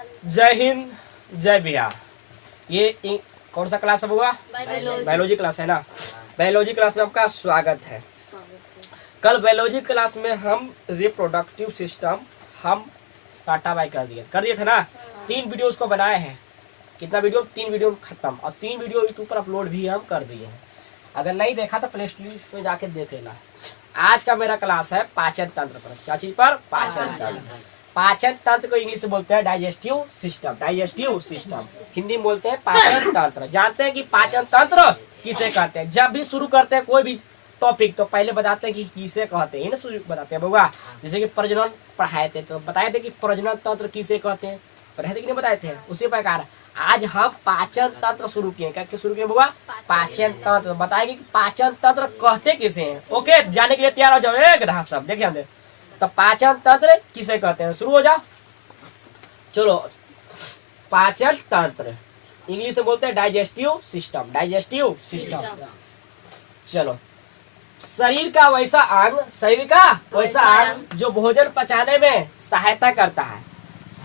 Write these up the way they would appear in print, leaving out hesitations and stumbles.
जय हिंद, जय बिहार। ये कौन सा क्लास है बुआ? बायोलॉजी क्लास है ना। बायोलॉजी क्लास में आपका स्वागत है। कल बायोलॉजी क्लास में हम रिप्रोडक्टिव सिस्टम हम टाटा बाय कर दिए थे ना। 3 वीडियो उसको बनाए हैं। कितना वीडियो? 3 वीडियो खत्म, और 3 वीडियो यूट्यूब पर अपलोड भी हम कर दिए हैं। अगर नहीं देखा तो प्ले लिस्ट में जाके देख लेना। आज का मेरा क्लास है पाचन तंत्र पर। क्या चीज पर? पाचन तंत्र। पाचन तंत्र को इंग्लिश में बोलते हैं digestive system. Digestive system Hindi में बोलते हैं पाचन तंत्र। जानते हैं कि पाचन तंत्र किसे कहते हैं? जब भी शुरू करते हैं कोई भी टॉपिक तो पहले बताते हैं कि किसे कहते हैं, शुरू बताते हैं बउआ। जैसे कि प्रजनन पढ़ाए थे तो बताए थे कि प्रजनन तंत्र किसे कहते हैं, पढ़ाए थे कि नहीं बताए थे? उसी प्रकार आज हम पाचन तंत्र शुरू किए। क्या शुरू किए बउआ? पाचन तंत्र। बताएंगे कि पाचन तंत्र कहते किसे हैं। ओके, जाने के लिए तैयार हो जाओ एक सब। देखिए हमने तो पाचन तंत्र किसे कहते हैं, शुरू हो जाओ। चलो, पाचन तंत्र इंग्लिश में बोलते हैं डाइजेस्टिव सिस्टम। Digestive system. चलो, शरीर का वैसा अंग जो भोजन पचाने में सहायता करता है।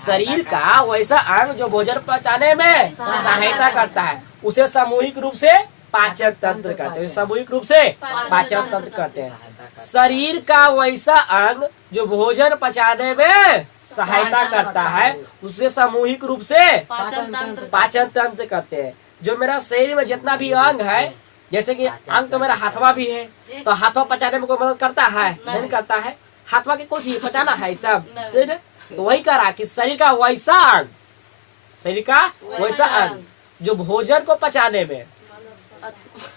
शरीर का वैसा अंग जो भोजन पचाने में सहायता करता है उसे सामूहिक रूप से पाचन तंत्र कहते हैं। सामूहिक रूप से पाचन तंत्र कहते हैं। शरीर का वैसा अंग जो भोजन पचाने में सहायता करता है उसे सामूहिक रूप से पाचन तंत्र कहते हैं। जो मेरा शरीर में जितना भी अंग है, जैसे कि अंग तो मेरा हाथवा भी है, तो हाथवा पचाने में कोई मदद करता है? नहीं करता है। हाथवा के कुछ ही पचाना है सब, तो वही करा कि शरीर का वैसा अंग जो भोजन को पचाने में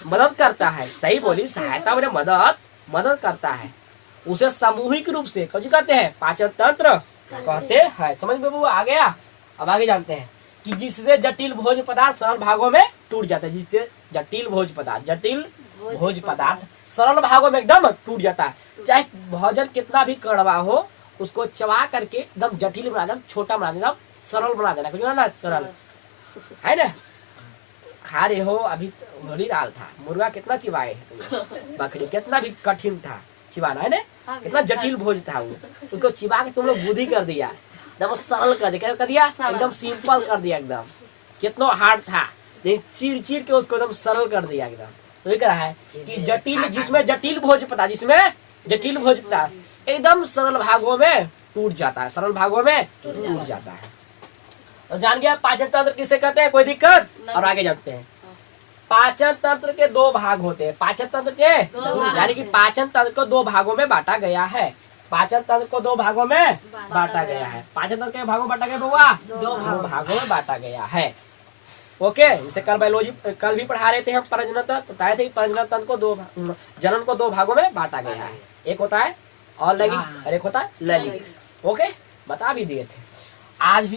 मदद करता है। सही बोली, सहायता में मदद करता है उसे सामूहिक रूप से कहते हैं पाचन तंत्र कहते हैं। समझ में वो आ गया? अब आगे जानते हैं कि जिससे जटिल भोज्य पदार्थ सरल भागों में टूट जाता है। जिससे जटिल भोज्य पदार्थ सरल भागों में एकदम टूट जाता है। चाहे भोजन कितना भी कड़वा हो उसको चबा करके एकदम जटिल बना देना, छोटा बना देना, सरल बना देना। क्यों ना सरल है ना। खा रहे हो, अभी घोड़ी दाल था, मुर्गा कितना चिबाए, बकरी कितना भी कठिन था चिबाना, है ना। कितना जटिल भोज था वो, उसको चिबा के तुम लोग बुद्धि कर दिया, एकदम सरल कर दिया, एकदम सिंपल कर दिया। एकदम कितना हार्ड था लेकिन चीर के उसको एकदम सरल कर दिया एकदम। तो ये कह रहा है कि जिसमें जटिल भोज पदार्थ एकदम सरल भागों में टूट जाता है। तो जान गया पाचन तंत्र किसे कहते हैं? कोई दिक्कत? और आगे जानते हैं। पाचन तंत्र के 2 भाग होते हैं। पाचन तंत्र के यानी कि पाचन तंत्र को 2 भागों में बांटा गया है। पाचन तंत्र को 2 भागों में बांटा गया है। पाचन तंत्र के भागों में बांटा गया बउआ? 2 भागों में बांटा गया है। ओके, इसे कल बायोलॉजी कल भी पढ़ा रहे थे हम। प्रजनन तंत्र बताए थे कि प्रजनन तंत्र को जनन को 2 भागों में बांटा गया है। एक होता है अलैंगिक और एक होता है लैंगिक। ओके, बता भी दिए थे। आज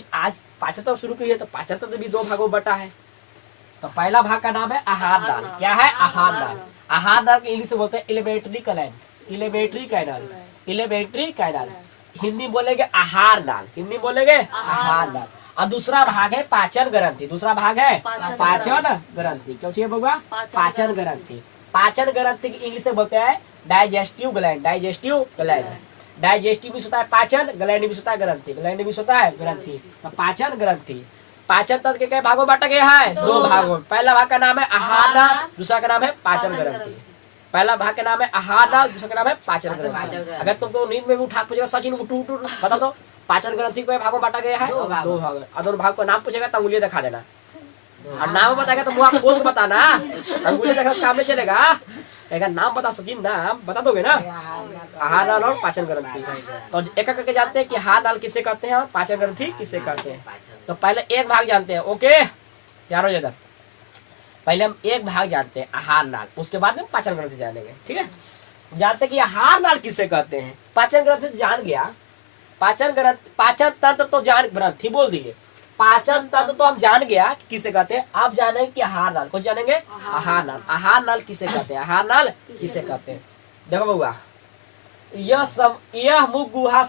पाचन तंत्र शुरू की है तो पाचन तंत्र भी 2 भागों में बटा है। तो पहला भाग का नाम है आहार नाल। क्या है? आहार नाल। आहार नाल के इंग्लिश में बोलते हैं एलिमेंट्री कैनाल। हिंदी बोलेंगे आहार नाल। और दूसरा भाग है पाचन ग्रंथि। पाचन ग्रंथि। क्यों चाहिए बउआ? पाचन ग्रंथि। पाचन ग्रंथि की इंग्लिश में बोलते हैं डाइजेस्टिव ग्लैंड। डाइजेस्टिव भी होता है पाचन, ग्लैंड भी होता है ग्रंथि। तो पाचन ग्रंथि। पाचन तंत्र के कई भागों में बांटा गया है? 2 भागों में। पहला भाग का नाम है आहार नाल, दूसरा का नाम है पाचन ग्रंथि। पहला भाग का नाम है आहार नाल, दूसरा का नाम है पाचन ग्रंथि। अगर तुमको नींद में भी उठा पूछेगा सचिन उठ बता दो पाचन ग्रंथि को भागों में बांटा गया है? 2 भागों। और 2 भाग को नाम पूछेगा तो उंगली दिखा देना, और नाम बताएगा तो मुँह खोल के बताना। अंगुली देखने से काम नहीं चलेगा। अगर नाम बता सचिन, नाम बता दोगे ना? आहार नाल और पाचन ग्रंथि। तो एक करके जानते हैं कि आहार नाल किसे कहते हैं और पाचन ग्रंथि किसे कहते हैं। तो पहले एक भाग जानते हैं। ओके, तैयार हो जाएगा। पहले हम एक भाग जानते हैं आहार नाल, उसके बाद में पाचन ग्रंथि जानेंगे। ठीक है, जानते हैं कि आहार नाल किसे कहते हैं। पाचन ग्रंथि जान गया। पाचन तंत्र तो ग्रंथि बोल दिए। पाचन तंत्र तो हम जान गया कि किसे कहते हैं। आप जानेंगे कि आहार नाल को जानेंगे। आहार नाल किसे कहते हैं? देखो बउआ, यह मुख गुहा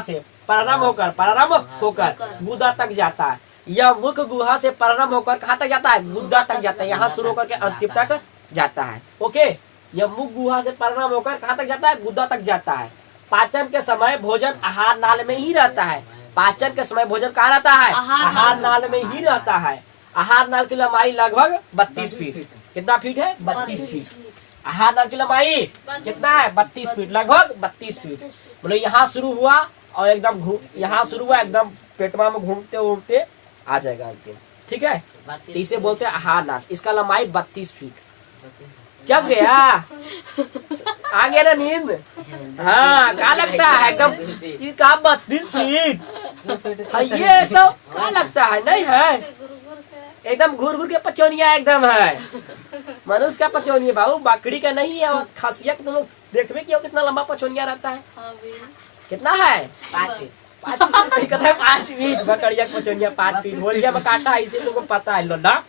से प्रारंभ होकर गुदा तक जाता है। यह मुख गुहा से प्रारंभ होकर कहाँ तक जाता है? गुदा तक जाता है। यहाँ शुरू करके अंतिम तक जाता है। ओके, यह मुख गुहा से प्रारंभ होकर कहाँ तक जाता है? गुदा तक जाता है। पाचन के समय भोजन आहार नाल में ही रहता है। पाचन के समय भोजन कहाँ रहता है? आहार नाल में ही रहता है। आहार नाल की लंबाई लगभग 32 फीट। कितना फीट है? 32 फीट। आहार नाल की लंबाई कितना है? 32 फीट, लगभग 32 फीट। बोले यहाँ शुरू हुआ और एकदम यहाँ शुरू हुआ, एकदम पेटवा में घूमते उड़ते आ जाएगा अंतिम। ठीक है, तो इसे बोलते हैं आहार नाल। इसका लंबाई 32 फीट। जग गया, आ गया ना नींद? हाँ, क्या लगता है एकदम? इसका 32 फीट ये तो क्या लगता है? नहीं है, एकदम घूर घूर के पचौनिया एकदम है। मनुष्य का पचौनिया बाबू, बकरी का नहीं है। और खसिया तुम लोग देखबे कि कितना लंबा पचौनिया रहता है। कितना है? 5 फीट। 5 फीट बकरिया पचौनिया 5 फीट। होलिया में काटा है, इसे तुमको पता है लोला।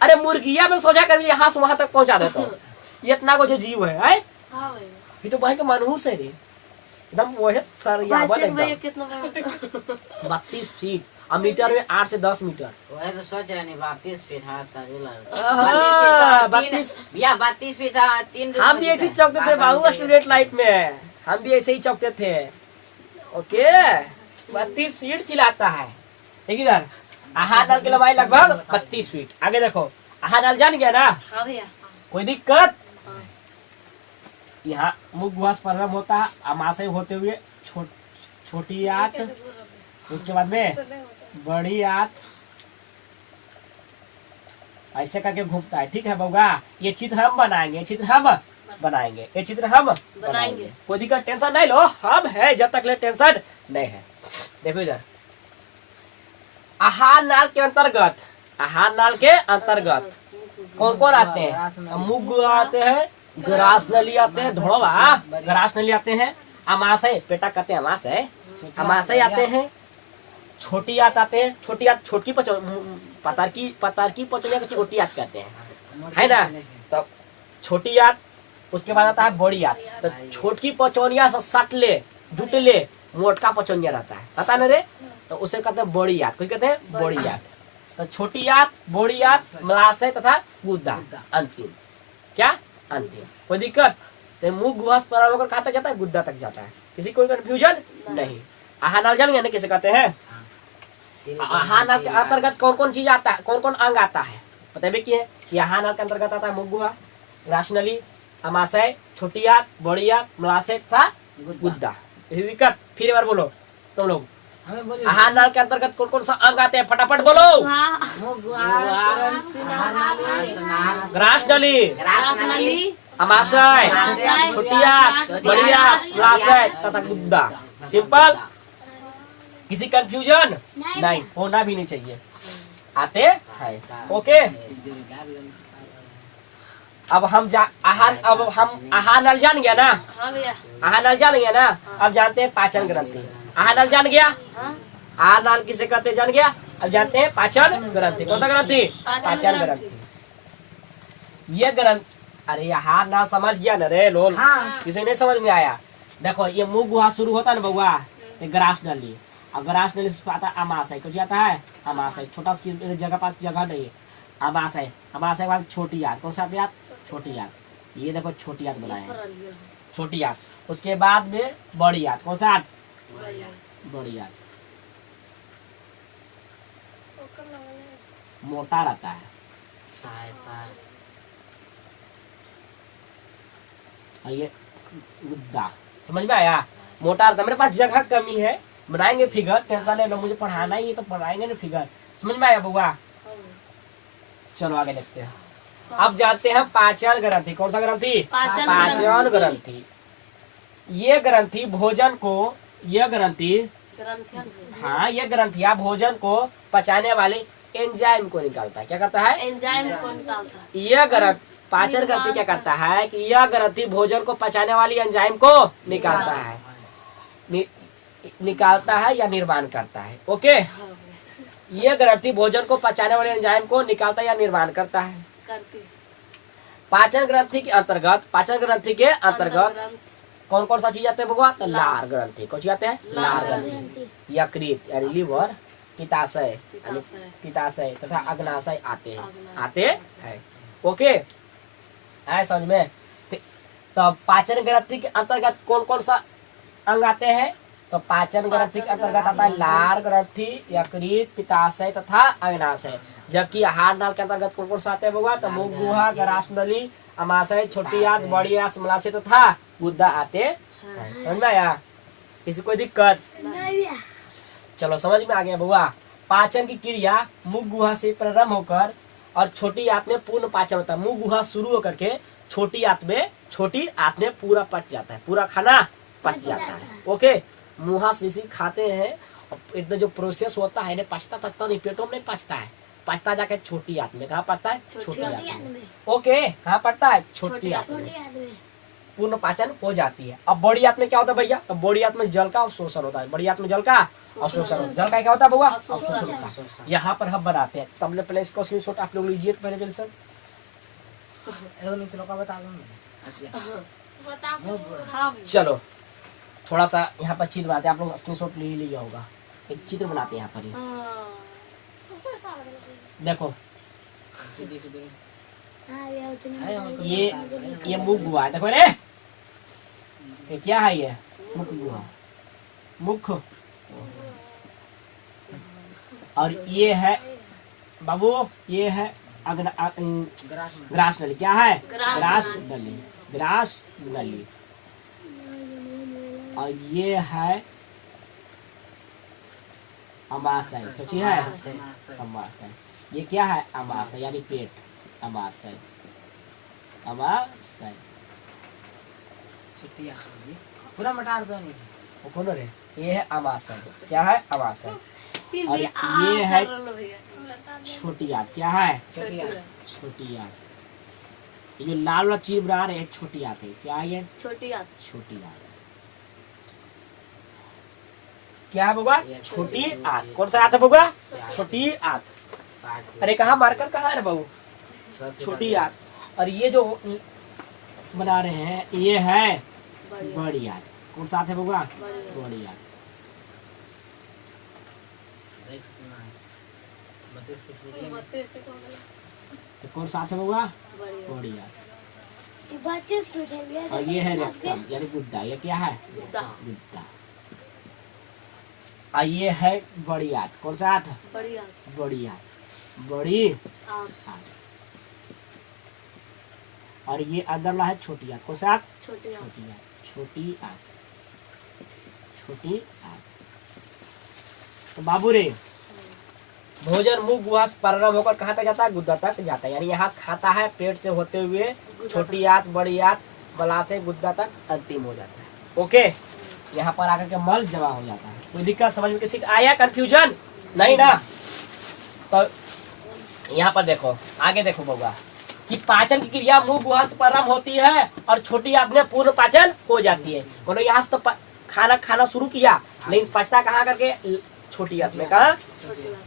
अरे मुर्गिया में सोचा कर यहाँ से वहां तक पहुंचा देता हूँ। ये इतना को जो जीव है, ये तो भाई का मनहूस है रे, एकदम वो है सर। 32 फीट और मीटर में 8 से 10 मीटर। वही तो सोच रहे नहीं 32 फीट। हाँ 32 फीट। तीन हम भी ऐसे ही चौकते थे बाबू स्टूडेंट लाइफ में। हम भी ऐसे ही चौकते थे। ओके, 32 फीट चिल्लाता है। ठीक इधर आहार नाल की लंबाई लगभग 32 फीट। आगे देखो, आहार नाल जान गया ना? हाँ भैया। कोई दिक्कत? यहाँ मुख गुहास प्रारंभ होता है अमाशय होते हुए छोटी आंत, उसके बाद में बड़ी आंत, ऐसे करके घूमता है। ठीक है बउआ, ये चित्र हम बनाएंगे, ये चित्र हम बनाएंगे, ये चित्र हम बनाएंगे। कोई दिक्कत टेंशन नहीं लो, हम है जब तक ले टेंशन नहीं है। देखो इधर आहार नाल के अंतर्गत, आहार नाल के अंतर्गत कौन कौन आते हैं? मुख आते हैं, ग्रास नली आते हैं, धोड़वा ग्रास नली आते हैं, अमाशय पेटा कहते हैं, अमाशय अमाशय आते हैं, छोटी आंत आते हैं। छोटी आंत, छोटी पतार की पचौनिया को छोटी आंत कहते हैं, है ना? तो छोटी आंत, उसके बाद आता है बड़ी आंत। तो छोटी पचौनिया से सटले जुटले मोटका पचौनिया रहता है, पता न रे? तो उसे कहते हैं बड़ी आंत। कोई कहते हैं बड़ी आंत। तो छोटी आंत, बड़ी आंत, मलाशय तथा गुद्दा अंतिम। क्या? अंतिम। कोई दिक्कत? तो मुख गुहास प्रारंभ होकर कहाँ तक जाता है? गुद्दा तक जाता है। किसी कोई कंफ्यूजन नहीं। आहार नाल जान गया ना किसे कहते हैं? आहार नाल के अंतर्गत कौन कौन चीज आता है, कौन कौन अंग आता है बताइए कि है? आहार नाल के अंतर्गत आता है मुख गुहा, ग्रास नली, अमाशय, छोटी आंत, बड़ी आंत, मलाशय तथा गुद्दा। किसी दिक्कत? फिर एक बार बोलो तुम लोग। आहार नाल के अंतर्गत कौन कौन सा अंग आते हैं? फटाफट बोलो। ग्रास नली, अमाशय, छोटी आंत, बड़ी आंत, मलाशय तथा गुद्दा। सिंपल। किसी कंफ्यूजन नहीं, होना भी नहीं चाहिए। आते हैं। ओके, अब हम आहार नाल जान गया ना? हाँ भैया। आहार नाल जान गया ना? अब जानते हैं पाचन ग्रंथि। आहार नाल जान गया? आहार नाल किसे कहते हैं जान गया? अब जानते हैं पाचन ग्रंथि। कौन सा ग्रंथि? पाचन ग्रंथि। ये ग्रंथि, अरे आहार नाल समझ गया ना रे लोल? किसी नहीं समझ में आया? देखो ये मुख गुहा शुरू होता है ना बउआ, ये ग्रास नली, और ग्रास नली से आता है अमाशय। कुछ आता है अमाशय, छोटा जगह पास जगह नहीं है। अमाशय, अमाशय के बाद छोटी आंत। कौन सा आंत? छोटी आंत। ये देखो छोटी आंत बनाए हैं, छोटी आंत। उसके बाद में बड़ी आंत। कौन सा आंत? बड़ी आंत। मोटा रहता है। ये गुद्दा। समझ में आया? मोटा रहता है। मेरे पास जगह कमी है, बनाएंगे फिगर, टेंशन नहीं लो, मुझे पढ़ाना ही है तो पढ़ाएंगे ना फिगर। समझ में आया बउआ? चलो आगे देखते हैं। अब जाते हैं पाचन ग्रंथि। कौन सा ग्रंथि? पाचन ग्रंथि। ये ग्रंथि भोजन को, ये ग्रंथि, हाँ ये ग्रंथिया भोजन को पचाने वाले एंजाइम को निकालता है। क्या करता है? एंजाइम को निकालता है। यह ग्रंथि, पाचन ग्रंथि क्या करता है कि यह ग्रंथि भोजन को पचाने वाली एंजाइम को निकालता है, निकालता है या निर्माण करता है। ओके, यह ग्रंथि भोजन को पचाने वाले एंजाइम को निकालता है या निर्माण करता है। पाचन ग्रंथि के अंतर्गत, पाचन ग्रंथि के अंतर्गत कौन कौन सा चीज आते हैं भगवान? तो लार ग्रंथि। कौन चीज आते हैं? लार ग्रंथि, यकृत यानी लिवर, पित्ताशय तथा अग्नाशय आते हैं। ओके, आए समझ में? तो पाचन ग्रंथि के अंतर्गत कौन कौन सा अंग आते हैं? तो पाचन ग्रंथि के अंतर्गत आता है लार ग्रंथि, यकृत, पित्ताशय तथा अग्नाशय। जबकि आहार नाल के अंतर्गत कौन कौन सा आते हैं बउआ? तो मुख गुहा, ग्रास नली, अमाशय, छोटी आंत, बड़ी आंत, मलाशय तथा गुद्दा आते हैं। समझ में आया? किसी कोई दिक्कत? चलो समझ में आ गया बउआ। पाचन की क्रिया मुख गुहा से प्रारंभ होकर और छोटी आंत में पूर्ण पाचन होता है। मुख गुहा शुरू होकर के छोटी आंत में पूरा पच जाता है, पूरा खाना पच जाता है। ओके, मुहा सीसी खाते हैं, इतना जो प्रोसेस होता है पचता तचता नहीं, पेटों में नहीं पचता है, पचता जाके छोटी आंत में। कहाँ पड़ता है? छोटी आंत में। ओके, कहाँ पड़ता है? छोटी आंत में पूर्ण पाचन हो जाती है। अब बड़ी आंत में क्या होता है भैया? तो बड़ी आंत में जल का अवशोषण होता है। बड़ी आंत में जल का अवशोषण, जल का क्या होता है बउआ? अवशोषण होता है। यहाँ पर हम बनाते हैं, तब ने पहले इसको स्क्रीनशॉट आप लोग लीजिए पहले जल्दी से। चलो थोड़ा सा यहाँ पर चित्र बनाते हैं, आप लोग स्क्रीनशॉट ले लिया होगा। एक चित्र बनाते हैं यहाँ पर ही, देखो ये मुख गुहा है, देखो रे ये क्या है? ये मुख गुहा, मुख। और ये है बाबू, ये है ग्रास नली। क्या है? ग्रास नली, ग्रास नली। और ये है अमाशय। कुछ है अमाशय। ये क्या है? अमाशय यानी पेट, अमाशय, अमाशय। पूरा मटार दो नहीं। वो कौन रे? ये है अमाशय। क्या है? अमाशय। और ये है छोटी आंत। क्या है? छोटी आंत। ये जो लाल वाला चीज बना रहे हैं छोटी आंत है। क्या है ये? छोटी आंत। छोटी आंत क्या है बउआ? छोटी आंत। कौन सा आंत है बउआ? छोटी आंत। अरे कहाँ मार्कर कहाँ है बहू? छोटी आंत। और ये जो बना रहे हैं ये है बड़ी आंत। कौन सा आंत है बउआ? बड़ी आंत। कौन सा आंत है बउआ? बड़ी आंत। और ये है रेक्टम यानी गुद्दा। ये क्या है? गुद्दा। और ये है बड़ी आंत। कौन सा आंत? बड़ी आंत। बड़ी आंत, बड़ी आंत। और ये अंदर वाला है छोटी आंत। कौन सा आंत? छोटी आंत। छोटी आंत, छोटी आंत। तो बाबू रे, भोजन मुख गुहा से प्रारंभ होकर कहाँ तक जाता है? गुद्दा तक जाता है। यानी यहाँ से खाता है, पेट से होते हुए छोटी आंत, बड़ी आंत, मलाशय, गुद्दा तक अंतिम हो जाता है। ओके, यहाँ पर आकर के मल जमा हो जाता है। कोई दिक्कत समझ में किसी का आया? कंफ्यूजन नहीं ना? तो यहाँ पर देखो, आगे देखो बउआ कि पाचन की क्रिया मुंह गुहा से प्रारंभ होती है और छोटी आंत में पूर्ण पाचन हो जाती है। बोलो यहाँ से तो खाना शुरू किया, लेकिन पचता कहाँ करके? छोटी आंत में। कहा?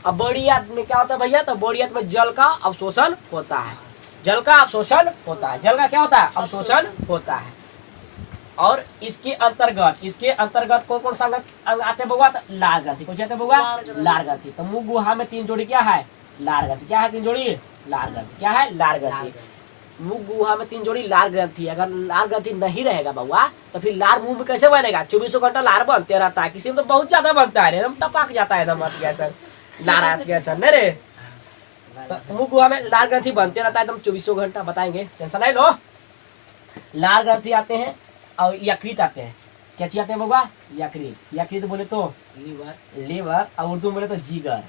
अब बड़ी आंत में क्या होता है भैया? तो बड़ी आंत में जल का अवशोषण होता है। जल का अवशोषण होता है। जल का क्या होता है? अवशोषण होता है। और इसके अंतर्गत कौन कौन सा अंग आते बउआ? लार ग्रंथि। कुछ आते बउआ? लार ग्रंथि। तो मुंह गुहा में 3 जोड़ी क्या है? लार ग्रंथि। क्या है? 3 जोड़ी लार ग्रंथि। क्या है? लार ग्रंथि। मुंह गुहा में 3 जोड़ी लार ग्रंथि। अगर लार ग्रंथि नहीं रहेगा बउआ तो फिर लार मुंह में कैसे बनेगा? 24 घंटा लार बनते रहता है। किसी में तो बहुत ज्यादा बनता है, एकदम टपक जाता है एकदम कैसा लार आत कैसा नहीं रे। तो मुंह गुहा में लार ग्रंथि बनते रहता है एकदम 24 घंटा। बताएंगे, टेंशन नहीं लो। लार ग्रंथि आते हैं और यकृत आते हैं। क्या चीज आते हैं बउआ? यकृत। यकृत बोले तो लीवर, और उर्दू में बोले तो जिगर।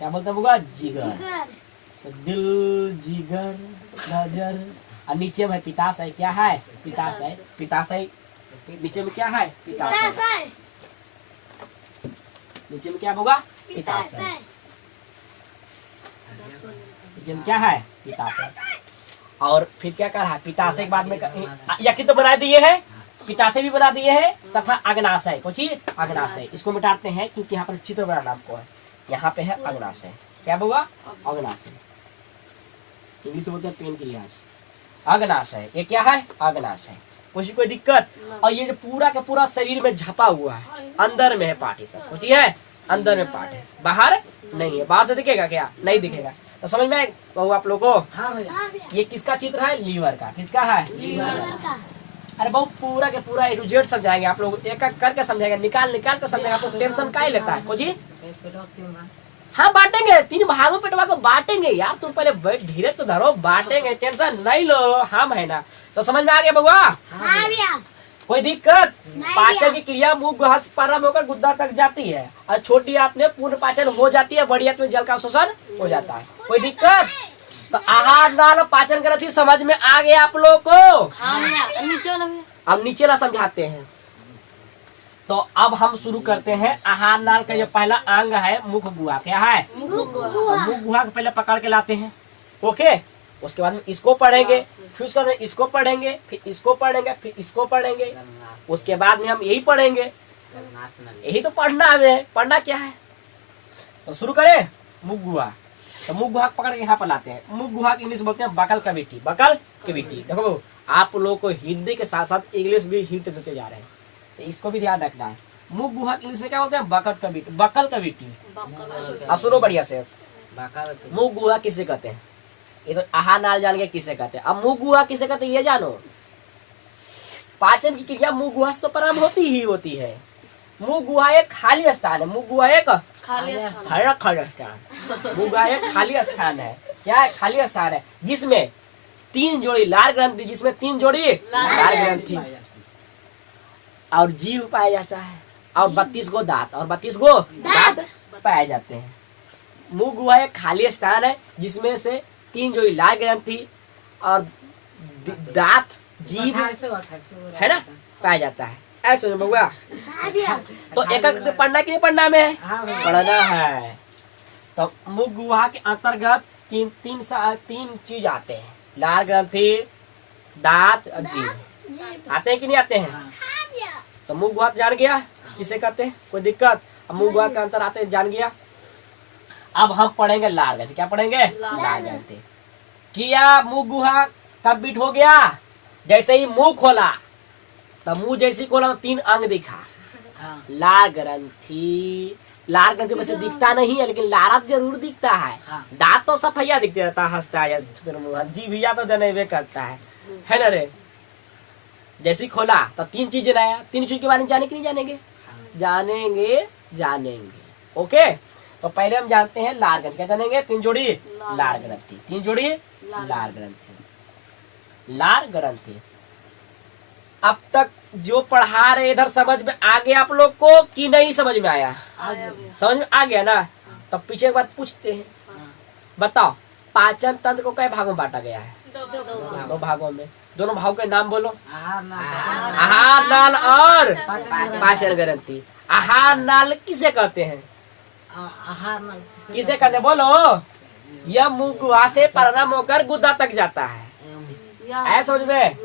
क्या बोलते हैं बउआ? जिगर। तो दिल, जिगर, नजर। और नीचे में पित्ताशय। क्या है? पित्ताशय। पित्ताशय नीचे में क्या है? पित्ताशय। नीचे में क्या होगा? पित्ताशय। नीचे में क्या है? पित्ताशय। और फिर क्या कर रहा है? पित्ताशय के बाद में यकृत तो बना दिए है, पित्ताशय भी बना दिए है, तथा अग्नाशय। कुछ अग्नाशय इसको मिटाते हैं क्योंकि यहाँ पर चित्र बनाना आपको है। यहाँ पे है अग्नाशय। क्या होगा? अग्नाशय। इंग्लिश में बोलते हैं पेन की रियाज। अग्नाशय ये क्या है? अग्नाशय। कुछ कोई दिक्कत? और ये जो पूरा के पूरा शरीर में झपा हुआ है, अंदर में है पार्ट। सब कुछ है अंदर में पार्ट है, बाहर नहीं है। बाहर से दिखेगा क्या? नहीं दिखेगा। तो समझ में बहु आप लोगों को? हाँ भैया। ये किसका चित्र है? लीवर का। किसका है? लीवर का। अरे बहु पूरा के पूरा ए टू जेड समझाएंगे, आप लोग एक एक करके समझाएंगे, निकाल निकाल कर समझाएंगे। आप लोग टेंशन काहे लेता है को जी? हाँ बांटेंगे, 3 भागों पेटवा को बांटेंगे यार। तुम पहले बैठ, धीरे तो धरो, बांटेंगे, टेंशन नहीं लो, हम है ना। तो समझ में आ गया बउआ? हाँ भैया। कोई दिक्कत? नहीं पाचन की क्रिया मुंह घास प्रारंभ होकर गुद्दा तक जाती है और छोटी आंत में पूर्ण पाचन हो जाती है, बड़ी आंत में जल का शोषण हो जाता है। कोई दिक्कत? तो आहार नाल पाचन ग्रंथि समझ में आ गया आप लोग को? हाँ भैया। नीचे वाला भैया। अब नीचे ना समझाते हैं। तो अब हम शुरू करते हैं। आहार नाल का जो पहला अंग है मुख गुहा, क्या है? मुख गुहा को पहले पकड़ के लाते हैं। ओके, उसके बाद में इसको पढ़ेंगे, फिर उसके बाद में इसको पढ़ेंगे, फिर इसको पढ़ेंगे, फिर इसको पढ़ेंगे, उसके बाद में हम यही पढ़ेंगे। यही तो पढ़ना है। पढ़ना क्या है? तो शुरू करें। मुख गुहा। तो मुख गुहा पकड़ के यहाँ पर लाते हैं। मुख गुहा की इंग्लिश बोलते हैं बकल कैविटी। Buccal cavity. देखो आप लोग को हिंदी के साथ साथ इंग्लिश भी हिंट देते जा रहे हैं, तो इसको भी ध्यान रखना है। मुख गुहा इंग्लिश में क्या बोलते हैं? Buccal cavity. Buccal cavity. अब सुनो बढ़िया से। मुख गुहा किसे कहते हैं? ये तो आहार नाल जान के किसे कहते हैं। अब मुख गुहा किसे कहते हैं ये जानो। पाचन की क्रिया मुख गुहा से तो प्रारंभ होती ही होती है। मुख गुहा एक खाली स्थान है। मुख गुहा एक खाली स्थान। खाली स्थान। मुख गुहा एक खाली स्थान है। क्या है? खाली स्थान है जिसमें 3 जोड़ी लार ग्रंथि, जिसमें 3 जोड़ी लार ग्रंथि और जीव पाया जाता है, और 32 गो दांत, और 32 गो दांत पाए जाते हैं। मुख गुहा एक खाली स्थान है जिसमें से 3 जोड़ी लार ग्रंथि और दांत, जीव है ना, पाया जाता है। ऐसे बउआ। हाँ भैया। तो एक एक पढ़ना कि नहीं पढ़ना में? हाँ भैया। पढ़ना है। तो मुख गुहा के अंतर्गत तीन चीज आते हैं। लार ग्रंथि, दांत और जीव। आते हैं कि नहीं आते हैं? हाँ भैया। तो मुख गुहा जान गया किसे कहते हैं? कोई दिक्कत? अब मुख गुहा के अंतर आते हैं, जान गया। अब हम पढ़ेंगे लार ग्रंथि। क्या पढ़ेंगे? लार ग्रंथि। किया मुख गुहा कब बीट हो गया? जैसे ही मुंह खोला, तो मुंह जैसे ही खोला तो 3 अंग दिखा। लार ग्रंथि। लार ग्रंथि वैसे दिखता नहीं है, लेकिन लारा जरूर दिखता है। दांत तो सफैया दिखते रहता है, हंसता है, जीभिया तो जनेबे करता है ना रे। जैसे ही खोला तो 3 चीज लाया। 3 चीज के बारे में जाने कि नहीं जानेंगे? जानेंगे। ओके, तो पहले हम जानते हैं लार ग्रंथि। क्या जानेंगे? 3 जोड़ी लार ग्रंथि। 3 जोड़ी लार ग्रंथि। लार ग्रंथि। अब तक जो पढ़ा रहे इधर समझ में आ गया आप लोग को कि नहीं समझ में आया? समझ में आ गया ना? तब पीछे एक बात पूछते हैं, बताओ पाचन तंत्र को कई भागों में बांटा गया है? 2 भागों में। दोनों भागों के नाम बोलो। आहार नाल और पाचन ग्रंथि। आहार नाल किसे कहते हैं? किसे कहते हैं बोलो? यह मुंह गुहा से प्रारंभ होकर गुदा तक जाता है। ऐसा समझ में?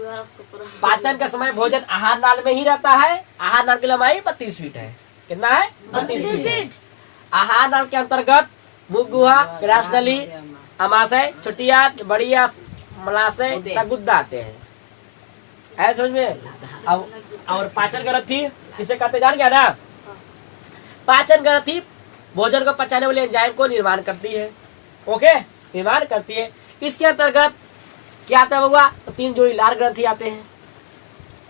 पाचन का समय भोजन आहार नाल में ही रहता है। आहार नाल की लंबाई 32 फीट है। कितना है? 32 फीट। आहार नाल के अंतर्गत मुख गुहा, ग्रासनली, अमाशय, छोटी आंत, बड़ी आंत, मलाशय तक गुद्दा आते हैं। ऐसा समझ में? और पाचन ग्रंथि किसे कहते जान गया ना? पाचन ग्रंथि भोजन को पचाने वाले एंजाइम को निर्माण करती है। ओके, निर्माण करती है। इसके अंतर्गत क्या आता है बउआ? तो 3 जोड़ी लार ग्रंथि आते हैं।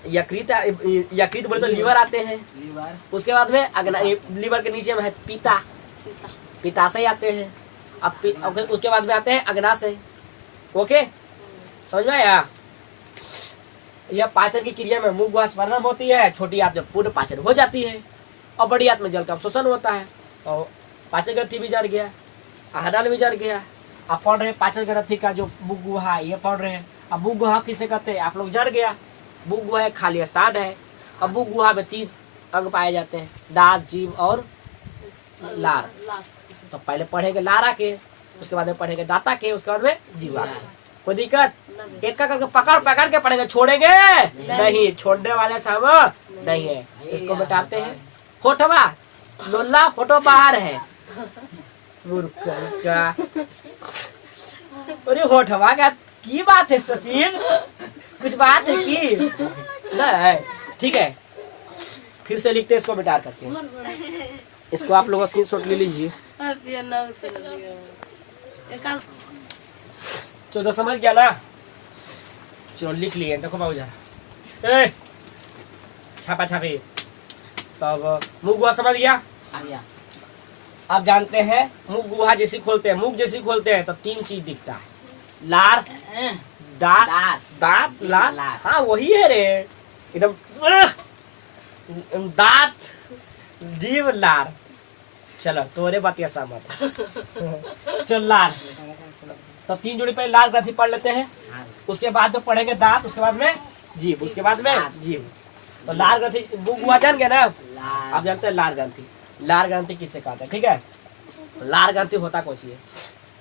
यकृत बोले तो लीवर आते हैं। उसके बाद में लीवर के नीचे में है पित्ताशय आते हैं। अब उसके बाद में आते हैं अग्नाशय। ओके, समझ में आया? यह पाचन की क्रिया में मुंह गुहा से प्रारंभ होती है। छोटी आंत में पूर्ण पाचन हो जाती है और बड़ी आंत में जल का अवशोषण होता है। और पाचन ग्रंथि भी जड़ गया, आहार नाल भी जड़ गया। आप पढ़ रहे पाचन ग्रंथि का जो मुख गुहा ये पढ़ रहे हैं। अब मुख गुहा किसे कहते हैं? आप लोग जड़ गया। मुख गुहा एक खाली स्थान है। अब मुख गुहा में 3 अंग पाए जाते हैं, दांत, जीव और लार। तो पहले पढ़ेंगे लारा के, उसके बाद में पढ़ेंगे दाता के, उसके बाद में जीवा के। कोई दिक्कत? एक करके पकड़ के पढ़ेंगे, छोड़ेंगे नहीं। छोड़ने वाले सब नहीं है। इसको मिटाते हैं। होठवा लोला, होठो बाहर है। मूर्ख। अरे होठवा का की बात है सचिन? कुछ बात है की? नहीं, ठीक है, फिर से लिखते हैं, इसको मिटा करते हैं। इसको आप लोग स्क्रीनशॉट ले लीजिए। चलो समझ गया ना? चलो लिख लिए। देखो बाबू जरा, छापा छापी। तब मुंह गुहा समझ गया। आ गया। आप जानते हैं मुंह गुहा जैसी खोलते हैं, मुंह जैसी खोलते हैं तो 3 चीज दिखता है, लार, दांत, दांत, दांत, लार। लार। हाँ वही है रे, एकदम दांत, जीभ, लार। चलो तोरे बात सहमत है। चल लार, तो 3 जोड़ी पहले लार ग्रंथि पढ़ लेते हैं, उसके बाद में पढ़ेंगे दांत, उसके बाद में जीभ, उसके बाद में जीभ। तो लार ग्रंथि मुंह गुहा जान गया ना आप जानते हैं लार ग्रंथि। लार ग्रंथि किससे कहते हैं, ठीक है। लार ग्रंथि होता कुछ है,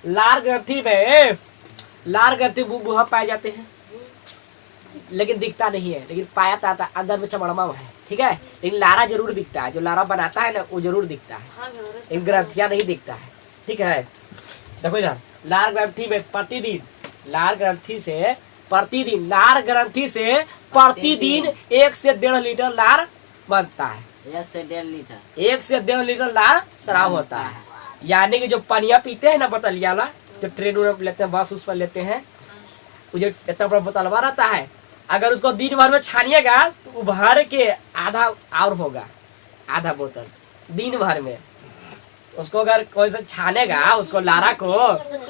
लार ग्रंथि में लार ग्रंथि मुंह गुहा पाए जाते हैं, लेकिन दिखता नहीं है, लेकिन पाया जाता अंदर में चमड़मा है, ठीक है। लेकिन लारा जरूर दिखता है, जो लारा बनाता है ना वो जरूर दिखता है, इन ग्रंथियां नहीं दिखता है, ठीक है। देखो इधर लार ग्रंथि में प्रतिदिन, लार ग्रंथि से प्रतिदिन, लार ग्रंथि से प्रतिदिन 1 से 1.5 लीटर लार बनता है। 1 से 1.5 लीटर। 1 से 1.5 लीटर लार शराब होता है। यानी कि जो पनिया पीते हैं ना बोतलिया वाला, जो ट्रेन में लेते हैं, बस उस पर लेते हैं, वो जो इतना बड़ा बोतलवा रहता है, अगर उसको दिन भर में छानिएगा तो उभर के आधा और होगा, आधा बोतल दिन भर में। उसको अगर कोई से छानेगा उसको लारा को,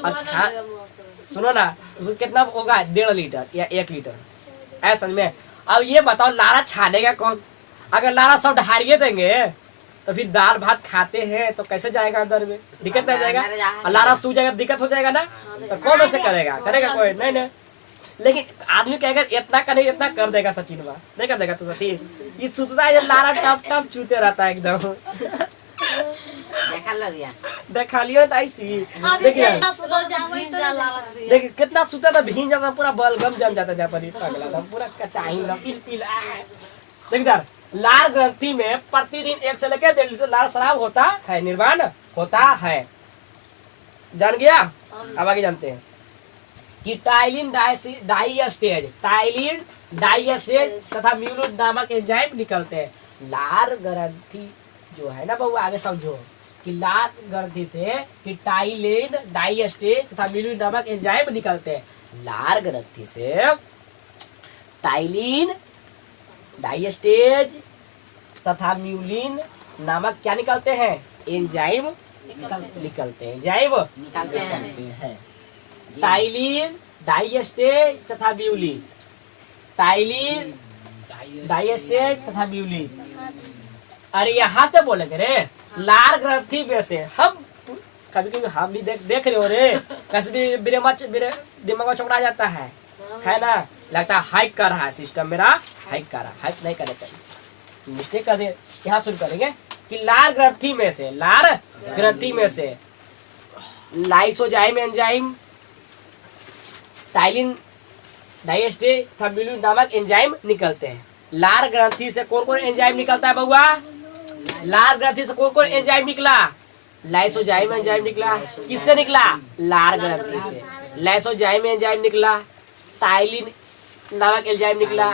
अच्छा सुनो ना, उसको कितना होगा 1.5 लीटर या 1 लीटर, ऐसा में। अब ये बताओ लारा छानेगा कौन? अगर लारा सब ढारिए देंगे तो फिर दाल भात खाते हैं तो कैसे जाएगा अंदर में, दिक्कत आ जाएगा। और लारा सूख जाएगा, दिक्कत हो जाएगा ना, तो कौन ऐसे करेगा, करेगा कोई नहीं ना। लेकिन आदमी कहेगा इतना का नहीं इतना कर देगा, सचिन बा नहीं कर देगा तो सचिन ये सुतता है, लारा टप टप चूते रहता है एकदम। देखा लग गया। देखा लियो तो ऐसी देखिए, देखिए कितना सुता था, भीन जाता पूरा, बलगम जम जाता जहाँ पर पगला था पूरा, कचाही पिल पिल। देख इधर लार ग्रंथि में प्रतिदिन 1 से लेकर 1.5 लीटर लार शराब होता है, निर्माण होता है। जान गया। अब आगे जानते हैं कि टाइलिन डाइस्टेज, टाइलिन डाइस्टेज तथा म्यूलिन नामक एंजाइम निकलते हैं। लार ग्रंथि जो है ना बहु, आगे समझो कि लार ग्रंथि से कि टाइलिन डाइस्टेज तथा म्यूलिन नामक एंजाइम निकलते हैं। लार ग्रंथि से टाइलिन डाइस्टेज तथा म्यूलिन नामक क्या निकलते हैं, एंजाइम निकलते हैं, एंजाइम निकालते हैं। टाइलिन डाइस्टेज तथा म्यूलिन, टाइलिन डाइस्टेज तथा म्यूलिन। अरे यहाँ से बोलेंगे रे, लार ग्रंथि में से हम कभी कभी हम भी देख रहे हो रे, कैसे भी मेरे दिमाग में चौड़ा जाता है ना, लगता है हाइक कर रहा है सिस्टम मेरा, हाइक कर रहा है, हाइक नहीं करे चाहिए, मिस्टेक कर दे। यहाँ शुरू करेंगे कि लार ग्रंथि में से, लार ग्रंथि में से लाइसोजाइम एंजाइम, टाइलिन डाइस्टेज तथा म्यूलिन नामक एंजाइम निकलते हैं। लार ग्रंथि से कौन कौन एंजाइम निकलता है बउआ? लार ग्रंथि से कौन कौन एंजाइम निकला? लाइसोजाइम एंजाइम निकला। किससे निकला? लार ग्रंथि से। लाइसोजाइम एंजाइम निकला, टाइलिन नामक एंजाइम निकला,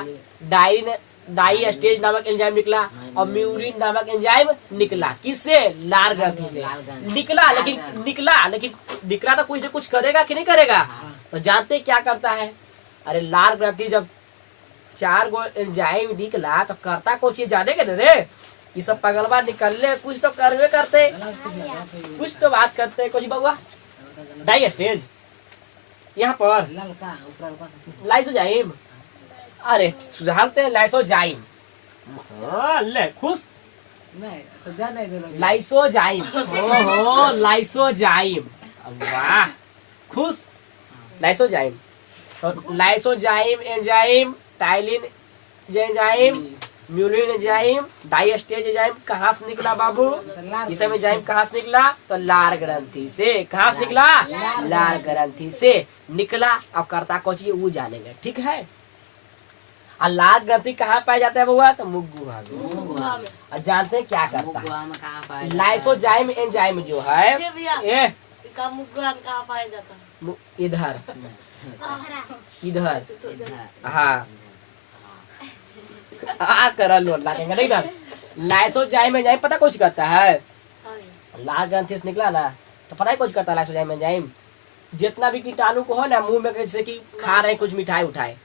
डाइस्टेज नामक एंजाइम निकला और म्यूलिन नामक एंजाइम निकला। किससे? लार ग्रंथि से निकला। लेकिन निकला तो कुछ न कुछ करेगा कि नहीं करेगा? तो जानते क्या करता है? अरे लार ग्रंथि जब 4 गो एंजाइम निकला तो करता कुछ, ये जानेगे ना रे, ये सब पगलवा निकलने कुछ तो करवे करते, कुछ तो बात करते। कुछ बउआ डाइस्टेज यहाँ पर लाइसोजाइम, अरे सुधारते हैं लाइसोजाइम। हाँ, ले खुश नहीं तो जाने दे लो। लाइसोजाइम, ओहो लाइसोजाइम, वाह खुश लाइसोजाइम। तो लाइसोजाइम एंजाइम, टाइलिन एंजाइम, म्यूलिन एंजाइम, डाइस्टेज एंजाइम कहाँ से निकला बाबू? ये सब एंजाइम कहाँ से निकला? तो लार ग्रंथि से। कहाँ से निकला? लार ग्रंथि से निकला। अब करता कौन चीज वो जानेंगे, ठीक है। और लार ग्रंथि कहाँ पाया जाता है बउआ? तो मुंह गुहा में। और जानते हैं क्या करता है? लाइसोजाइम एंजाइम जो है ये इधर हाँ कर लो लागेंगे नहीं इधर। लाइसोजाइम एंजाइम पता कुछ करता है? लार ग्रंथि से निकला ना तो पता है कुछ करता है लाइसोजाइम एंजाइम। जितना भी कीटाणु को हो ना मुंह में, जैसे कि खा रहे कुछ मिठाई उठाए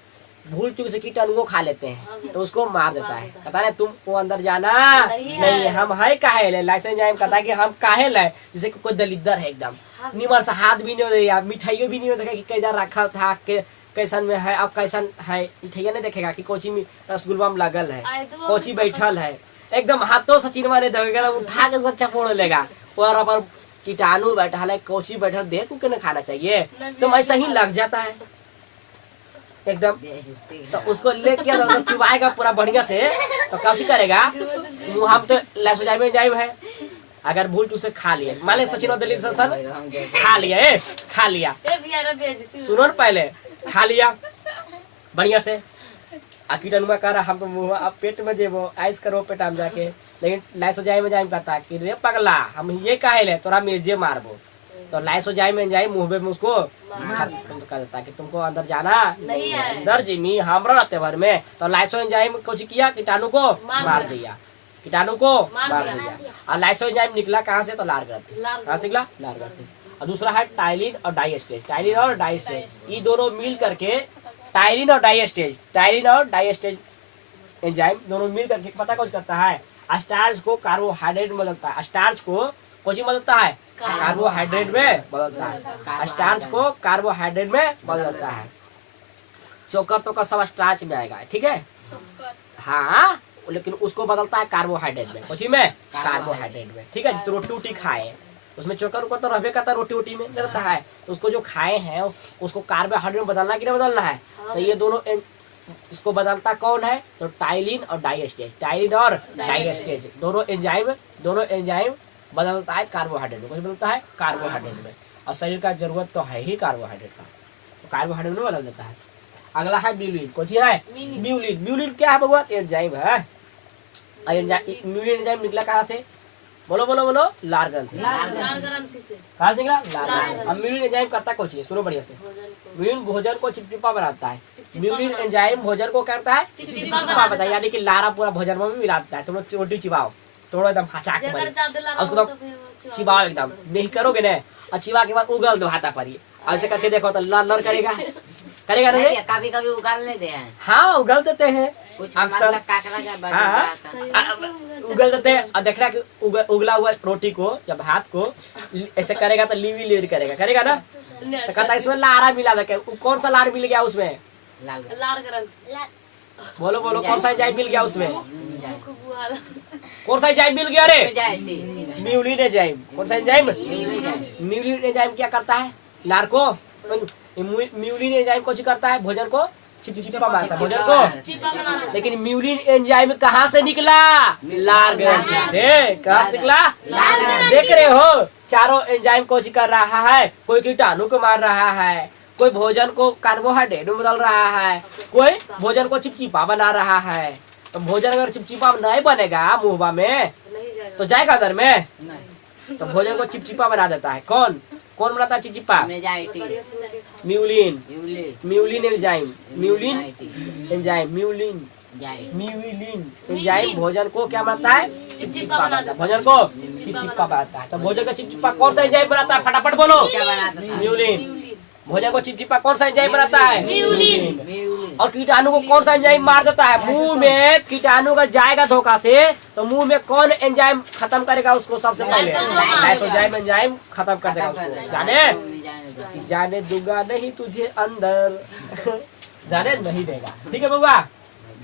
भूल चूक से कीटाणु को खा लेते हैं तो उसको मार देता है। कहता है तुम वो अंदर जाना नहीं नहीं है। हम है काहे ले लाइसेंस जाए कहता है कि हम काहे ले, जैसे कि कोई दलिद्दर है एकदम निमर से हाथ भी नहीं देगा, मिठाइयों भी नहीं देगा कि कैसा रखा था के कैसन में है, अब कैसन है मिठाइया नहीं देखेगा कि कोची में रसगुल्ला में लगल है, कोची बैठल है, एकदम हाथों से चिनवा नहीं देगा, उठा के उसको चपोड़ लेगा और अपन कीटाणु बैठा है कोची बैठल देख के खाना चाहिए तो ऐसा ही लग जाता है एकदम। तो उसको लेके तो चुबाएगा पूरा बढ़िया से तो काफी करेगा हम तो लाइसोजाइम में जाइब है। अगर भूल से खा लिया मान ले सचिन और दिल्ली सर खा लिया ए भैया रे बेइज्जती सुनो न पहले खा लिया बढ़िया से आ कीटाणु कर हम तो मुंह अब पेट में जेबो आइस करो पेट में जाके, लेकिन लाइसोजाइम में जाइम कहता कि रे पगला हम ये काहे ले तोरा मिर्जे मारबो तो लाइसोजाइम में जाइम मुंह में उसको खत्म कर देता कि तुमको अंदर जाना नहीं है, अंदर जिमी हमरा रहते भर में तो लाइसोजाइम कुछ किया कीटाणु को मार दिया, कीटाणु को मार दिया। और लाइसोजाइम निकला कहाँ से तो लार ग्रंथि, कहाँ से निकला लार ग्रंथि। और दूसरा है टाइलिन और डाइस्टेज, टाइलिन और डाइस्टेज ये दोनों मिल करके टाइलिन और डाइस्टेज एंजाइम दोनों मिल करके पता कुछ करता है स्टार्च को कार्बोहाइड्रेट में बदलता है, स्टार्च को कुछ बदलता है कार्बोहाइड्रेट में बदलता है, स्टार्च को कार्बोहाइड्रेट में बदलता है। चोकर तो सब स्टार्च में आएगा ठीक है हाँ, लेकिन उसको बदलता है कार्बोहाइड्रेट में, कुछ में कार्बोहाइड्रेट में ठीक है। जिस रोटी वोटी खाए उसमें चोकर तो रहबे करता है, रोटी वोटी में रहता है तो उसको जो खाए हैं उसको कार्बोहाइड्रेट में बदलना कि नहीं बदलना है। तो ये दोनों इसको बदलता कौन है तो टाइलिन और डाइस्टेज, टाइलिन और डाइस्टेज दोनों एंजाइम बदलता है कार्बोहाइड्रेट में, कुछ बदलता है कार्बोहाइड्रेट में। और शरीर का जरूरत तो है ही कार्बोहाइड्रेट का, तो कार्बोहाइड्रेट में बदल देता है। अगला है ब्यूलिन, कुछ है ब्यूलिन क्या है भगवान एंजाइम है। ब्यूलिन एंजाइम निकला कहाँ से बोलो लार ग्रंथि से कहाँ से निकला लार। अब म्यूलिन एंजाइम करता कुछ है सुनो बढ़िया से, म्यूलिन भोजन को चिपचिपा बनाता है, म्यूलिन एंजाइम भोजन को करता है चिपचिपा बनाता है, यानी कि लारा पूरा भोजन में भी मिलाता है। तुम लोग रोटी चिबाओ थोड़ा एकदम हचा के उसको तो चिबाओ एकदम नहीं करोगे ना और चिबा के बाद उगल दो हाथा पर, ऐसे करके देखो तो लर करेगा नहीं कभी कभी उगालने दे हैं हाँ उगल देते हैं कुछ अक्सर काकड़ा का हाँ, उगल देते हैं। और देख रहा है कि उगला हुआ रोटी को जब हाथ को ऐसे करेगा तो लीवी करेगा ना तो कहता है इसमें लारा मिला देखे, कौन सा लार मिल गया उसमें बोलो कौन सा एंजाइम मिल गया उसमें, कौन सा एंजाइम मिल गया रे म्यूलिन एंजाइम। कौन सा एंजाइम म्यूलिन एंजाइम क्या करता है लार को, म्यूलिन एंजाइम कुछ करता है भोजन को चिपचिपा मारता है भोजन को। लेकिन म्यूलिन एंजाइम कहाँ से निकला लार ग्रंथि से, कहाँ से निकला देख रहे हो चारों एंजाइम कोशिश कर रहा है, कोई कीटाणु को मार रहा है, कोई भोजन को कार्बोहाइड्रेट में बदल रहा है, कोई भोजन को चिपचिपा बना रहा है। तो भोजन अगर चिपचिपा नहीं बनेगा मुंहवा में तो जाएगा अंदर में, तो भोजन को चिपचिपा बना देता है। कौन बनाता है चिपचिपा म्यूलिन एंजाइम भोजन को क्या बनाता है चिपचिपा बनाता है, भोजन को चिपचिपा बनाता है। तो भोजन का चिपचिपा कौन सा एंजाइम बनाता है फटाफट बोलो म्यूलिन। भोजन को चिपचिपा कौन सा एंजाइम बनाता है म्यूलिन। और कीटाणु को कौन सा एंजाइम मार देता है, मुंह में कीटाणु अगर जाएगा धोखा से तो मुंह में कौन एंजाइम खत्म करेगा उसको सबसे पहले लाइसोजाइम एंजाइम खत्म कर देगा उसको। जाने दूंगा नहीं तुझे अंदर जाने नहीं देगा ठीक है बउआ।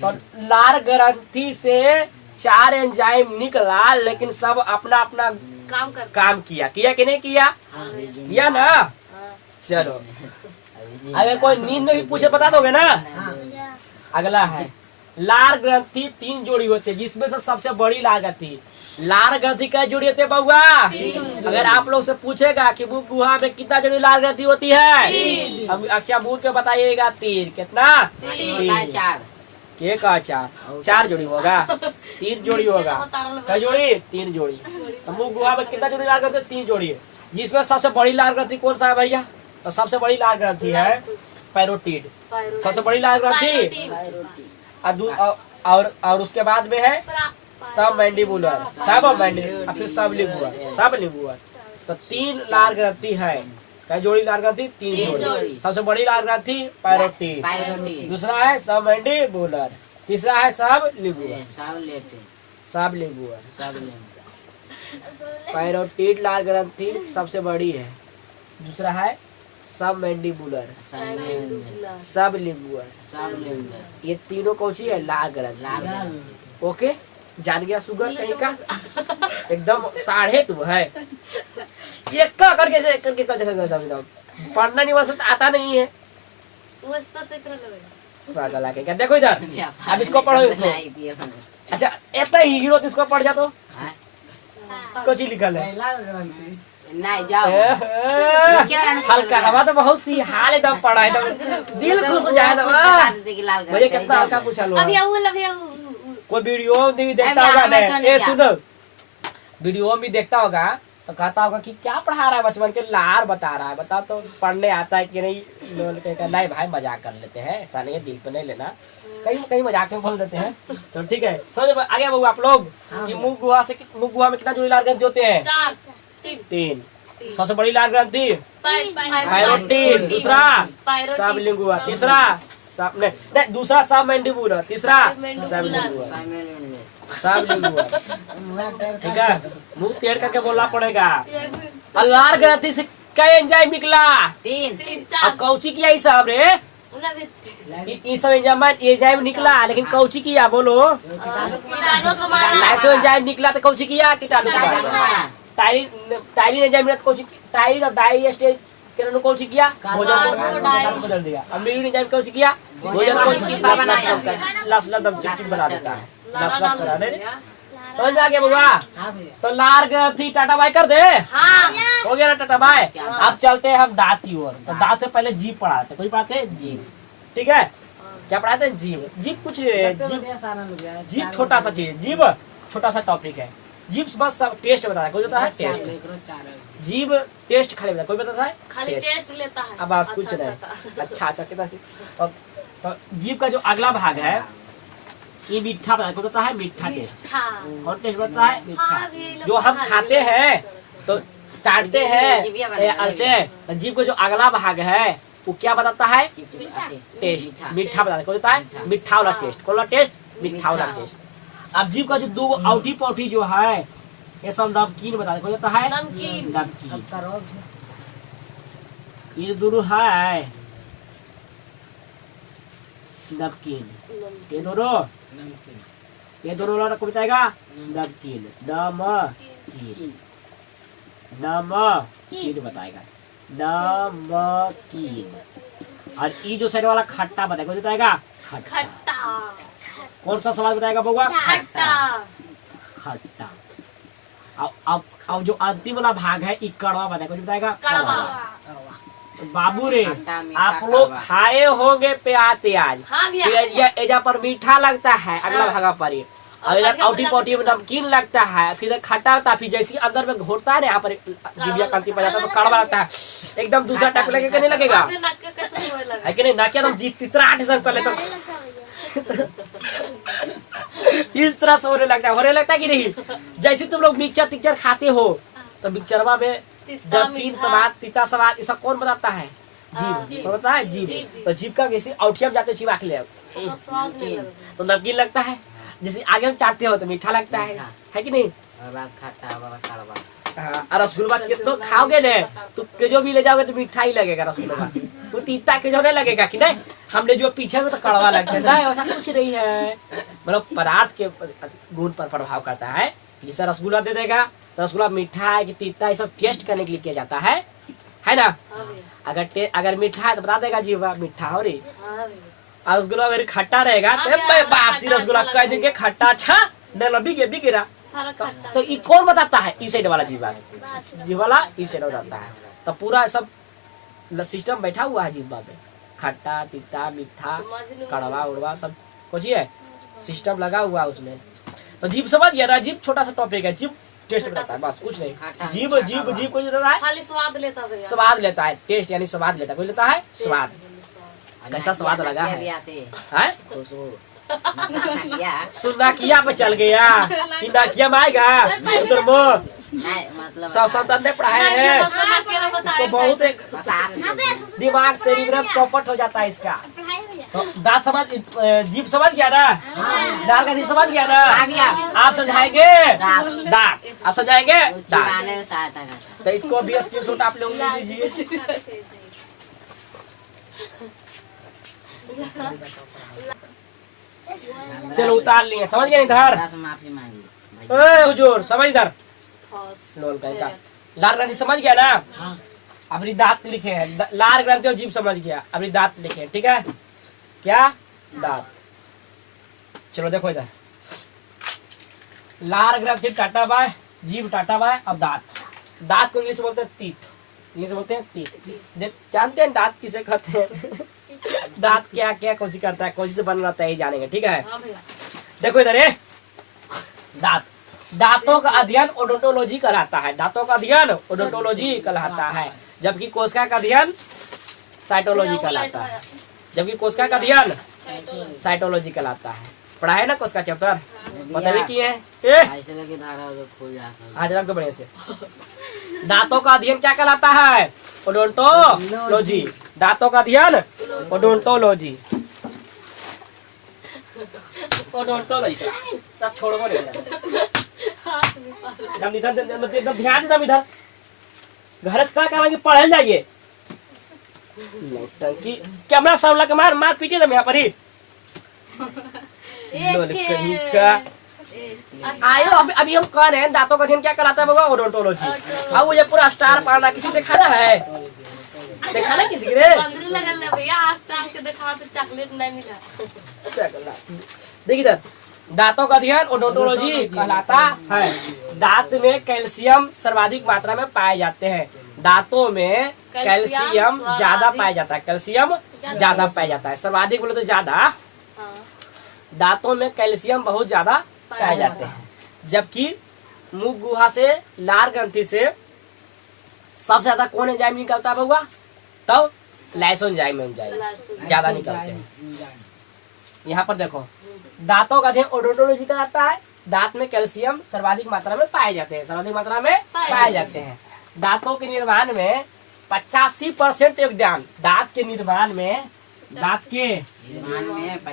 तो लार ग्रंथि से 4 एंजाइम निकला, लेकिन सब अपना अपना काम किया कि नहीं किया ना। चलो अगर कोई नींद में भी पूछे बता दोगे ना। अगला है लार ग्रंथि 3 जोड़ी होती है, जिसमें से सबसे बड़ी लार ग्रंथि। लार ग्रंथि कै जोड़ी होती है बउआ, अगर आप लोग से पूछेगा कि गुहा में कितना जोड़ी लार ग्रंथि होती है, अब अक्षय बूढ़ के बताइएगा 3 कितना 4 के का 4 जोड़ी होगा 3 जोड़ी होगा कै जोड़ी 3 जोड़ी। तो मुँह गुहा में कितना जोड़ी लार ग्रंथि 3 जोड़ी है, जिसमें सबसे बड़ी लार ग्रंथि कौन सा है भैया, तो सबसे बड़ी लार ग्रंथि है पैरोटिड, सबसे बड़ी लार ग्रंथि। और उसके बाद में है सब मैंडिबुलर, सब मैंडिबुलर, फिर सब लिंगुअल। तो 3 लार ग्रंथि है क्या जोड़ी लाल ग्रंथि? 3 जोड़ी। जोड़ी। सबसे बड़ी लाल ग्रंथि पैरोटीड। पायरोटी दूसरा है सबमैंडिबुलर। तीसरा है सबलिंगुअल। सब लेते सबलिंगुअल। सब लेते पैरोटीड लाल ग्रंथि सबसे बड़ी है। दूसरा है सबमैंडिबुलर, सबलिंगुअल। सब लेते ये तीनों कौन सी है? लाल ग्रंथि। ओके, जान गया सुगर कहीं का? एकदम साढ़े तू है। ये क्या करके से करके पढ़ना नहीं वैसे आता नहीं है। पागल आके क्या? देखो इधर, अब इसको पढ़ो इसको। अच्छा इतना हीरो इसको पढ़ जा तो कुछ ही लिखल है। लाल ग्रंथि नहीं जाओ हल्का हवा तो बहुत सी हाल एकदम पढ़ा है, एकदम दिल खुश हो जाए। मुझे कितना हल्का पूछा लो। कोई वीडियो भी देखता होगा ना, ये सुनो, वीडियो में देखता होगा तो कहता होगा कि क्या पढ़ा रहा है बचपन के, लार बता रहा है। बता तो पढ़ने आता है कि नहीं? लोग कहता नहीं भाई मजाक कर लेते हैं, ऐसा नहीं है, दिल पे नहीं लेना, कहीं कहीं मजाक में बोल देते हैं। तो ठीक है, समझ आ गया बहू आप लोग कि मुंह गुहा में कितना जोड़ी लाल ग्रंथि होते हैं? 3। सबसे बड़ी लाल ग्रंथि पैरोटीड। दूसरा सबलिंगुअल। तीसरा नहीं, दूसरा सबमैंडिबुलर। तीसरा सबलिंगुअल। ठीक है, मुंह टेढ़ करके बोलना पड़ेगा। लाल ग्रंथि से कई एंजाइम निकला? 3 अब कौची किया ये सब रे? ये सब एंजाइम निकला, लेकिन कौची किया बोलो? लाइसो एंजाइम निकला तो कौची किया? कीटाणु को मारा। टाइलिन एंजाइम मिला तो कौची? टाइलिन और डाइएस्टेज किरण कौची किया? भोजन को बदल दिया। अब म्यूरिन एंजाइम कौची किया? भोजन को लस दम चिपचिप बना देता है, लस करा दे। समझ में आ गया बुआ? तो लाल ग्रंथि टाटा बाय कर दे। हो गया ना टाटा बाय? अब चलते हैं हम दांत की ओर। तो दांत से पहले जीभ पढ़ाते, कोई पढ़ाते हैं जीभ। ठीक है, क्या पढ़ाते हैं? जीभ। जीभ कुछ जीभ छोटा सा चीज, जीभ छोटा सा टॉपिक है। जीभ बस सब टेस्ट बताता है, कोई बताता है टेस्ट। जीभ टेस्ट खाली बताता है, कोई बताता है खाली टेस्ट लेता है। अब बस कुछ नहीं। अच्छा कितना तो जीभ का जो अगला भाग है ये मीठा बताता है, कोई बताता है मीठा टेस्ट। और टेस्ट बताता है मीठा। जो हम खाते हैं तो चाटते हैं ऐसे, तो जीभ का जो अगला भाग है वो क्या बताता है? टेस्ट, मीठा बताता है। कौन बताता है? मीठा वाला टेस्ट। कौन वाला टेस्ट? मीठा वाला टेस्ट। अब जीभ का जो 2 आउटी पौटी जो है ये सब नमकीन बताता है। कौन बताता है? नमकीन। ये दोनों है नमकीन, ये दोनों को बताएगा नमकीन। नमकीन बताएगा, नमकीन। और ये जो साइड वाला खट्टा बताएगा, कौन बताएगा? खट्टा। कौन सा स्वाद बताएगा बउआ? खट्टा। अब जो अंतिम वाला भाग है ये कड़वा बताएगा, कौन बताएगा? कड़वा। बाबू रे आप लोग खाए होंगे प्याज एजा पर मीठा लगता है, अगला भागा पर ही। और इधर आउटी पौटी में नमकीन लगता है, फिर खट्टा होता है, फिर जैसे अंदर में घोटता है ना यहाँ पर जिबिया कंती पर जाता है तो कड़वा लगता है, एकदम दूसरा टाइप लगेगा, नहीं लगेगा? है कि नहीं? ना क्या तुम चित्राट सब कर लेते इस तरह से होने लगता है कि नहीं? जैसे तुम लोग मिक्सचर खाते हो तो मिक्सचरवा में नमकीन स्वाद, तीता स्वाद, इसका कौन बताता है? जीभ। कौन बताता है? जीभ। तो जीभ का वैसे औठिया में जाते चिबा के ले तो नमकीन लगता है, जैसे आगे हम चाटते हो तो मीठा लगता है कि नहीं? रसगुल्ला कितना खाओगे ने तो केजो भी ले जाओगे तो मीठा ही लगेगा रसगुल्ला, तो तीता केजो नहीं लगेगा कि नहीं? हमने जो पीछे में तो कड़वा लगता है, ऐसा कुछ नहीं है। मतलब पदार्थ के गुण पर प्रभाव करता है। जैसे रसगुल्ला दे देगा तो रसगुल्ला मीठा है कि तीता, ये सब टेस्ट करने के लिए किया जाता है ना? अगर मीठा है तो बता देगा जीवा मीठा हो रही। रसगुल्ला अगर खट्टा रहेगा तो बासी रसगुल्ला कह देंगे खट्टा, अच्छा न बिगेरा। तो ये कौन बताता है? इस साइड वाला जीवा इस साइड बताता है। तो पूरा सब सिस्टम बैठा हुआ है जीवा में, खट्टा, तीता, मीठा, कड़वा उड़वा सब कुछ है सिस्टम लगा हुआ है उसमें। तो जीभ समझ गया ना? जीभ छोटा सा टॉपिक है, जीभ टेस्ट बताता है, बस कुछ नहीं। जीभ को लेता है, खाली स्वाद लेता है। स्वाद लेता है, टेस्ट यानी स्वाद लेता है। कोई लेता है स्वाद। कैसा स्वाद लगा है? तू नाकिया पे चल गया, नाकिया में आएगा उधर नहीं मतलब सब सब ने पढ़ाए हैं अकेला बता इसको बहुत एक बता रहे दिमाग से रिवर्ब चौपट हो जाता है इसका। तो दांत समझ जीभ समझ गया ना, दाल का जीभ समझ गया ना, आ गया। आप समझाएंगे दांत, आप समझाएंगे दांत। चिढ़ाने में सहायता करता तो इसको भी स्क्रीनशॉट आप लोग ले लीजिए। चलो उतार लिए, समझ गए इधर। है। माफी मांगी ए हुजूर समझ इधर, लोल का लाल ग्रंथि समझ गया ना, अपनी दांत लिखे हैं, लाल ग्रंथि और जीभ समझ गया, अपनी दांत लिखे हैं, ठीक है क्या दांत। चलो देखो इधर, लाल ग्रंथि टाटा बाय, जीभ टाटा बाय, अब दांत। दांत को इंग्लिश में बोलते हैं टीथ, इंग्लिश में बोलते हैं टीथ। जानते हैं दांत किसे कहते हैं? दांत क्या क्या कौन सी करता है, कौन से बन रहता है, ये जानेंगे, ठीक है। देखो इधर ये दांत, दांतों का अध्ययन ओडोंटोलॉजी कहलाता है, दांतों का अध्ययन ओडोंटोलॉजी कहलाता है, जबकि कोशिका का अध्ययन साइटोलॉजी कहलाता है, जबकि कोशिका का अध्ययन साइटोलॉजी कहलाता है। पढ़ा है ना कोशिका चैप्टर, बताइए की है ऐसे लगे धारा उधर खुल जाता आज रख दो बढ़िया से। दांतों का अध्ययन क्या कहलाता है? ओडोंटोलॉजी, दांतों का अध्ययन ओडोंटोलॉजी, ओडोंटोलॉजी। तब छोड़ो नहीं, दम इधर एकदम ध्यान से, दम इधर घर से क्या कहेंगे, पढ़े जाइए। नौटंकी कैमरा सामला के मार मार पीटिए दम यहाँ पर ही। लोल कहीं का आयो अभी हम कह रहे हैं दांतों का अध्ययन क्या कराता है बाबा? ओडोंटोलॉजी। अब वो ये पूरा स्टार पाना किसी दिखाना है, दिखाना किसी के रे? बंदरी लगल है भैया, आज टाइम के दिखाओ तो चॉकलेट नहीं मिला। देखिए इधर, दांतों का अध्ययन ओडोंटोलॉजी कहलाता है। दांत में कैल्शियम सर्वाधिक मात्रा में पाए जाते हैं, दांतों में कैल्शियम ज्यादा पाया जाता है, कैल्शियम ज्यादा पाया जाता है, सर्वाधिक बोले तो ज्यादा। दांतों में कैल्शियम बहुत ज्यादा पाए जाते हैं, जबकि मुख गुहा से लार ग्रंथि से सबसे ज्यादा कौन एंजाइम निकलता है बउआ? तब लाइसोजाइम एंजाइम ज्यादा निकलते हैं। यहाँ पर देखो, दांतों का अध्ययन ओडोंटोलॉजी कहलाता है, दांत में कैल्शियम सर्वाधिक मात्रा में पाए जाते हैं, सर्वाधिक मात्रा में पाए जाते हैं। दांतों के निर्माण में 85% योगदान, दांत के निर्माण में, दांत के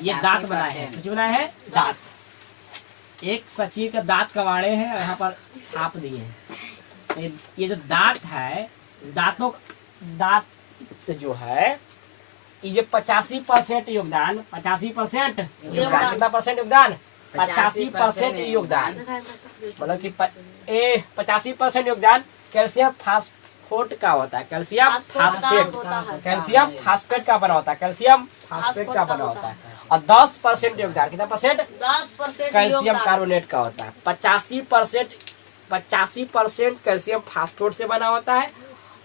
ये दांत बनाए हैं, कुछ बनाए हैं दांत। एक सचिव का दांत कबाड़े हैं और यहाँ पर छाप दिए हैं। ये जो दांत है, दांतों दांत जो है ये 85% योगदान, 85% योगदान, कितना परसेंट योगदान? 85% योगदान, मतलब कि 85% योगदान कैल्शियम फास्फोट का होता है, कैल्शियम फास्फेट, कैल्शियम फास्फेट का बना होता है, कैल्शियम फास्फेट का बना होता है। और 10% योगदान, कितना परसेंट? 10% कैल्शियम कार्बोनेट का होता है। 85% कैल्शियम फास्फोट से बना होता है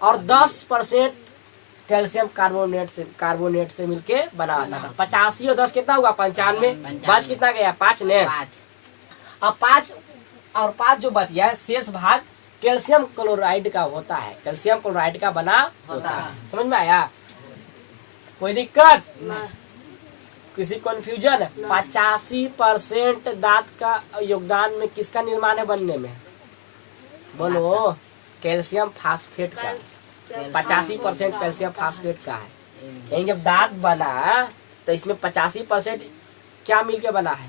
और 10% कैल्शियम कार्बोनेट से मिलके बना होता है। 85 और 10 कितना हुआ? 95। बच कितना गया? 5 ने। अब 5 जो बच गया है, शेष भाग कैल्शियम क्लोराइड का होता है, कैल्शियम क्लोराइड का बना होता है। समझ में आया? कोई दिक्कत? किसी कंफ्यूजन? 85% दांत का योगदान में किसका निर्माण है बनने में? बोलो। कैल्शियम फास्फेट का। 85% कैल्शियम फास्फेट का है। यानी जब दांत बना तो इसमें 85% क्या मिलके बना है?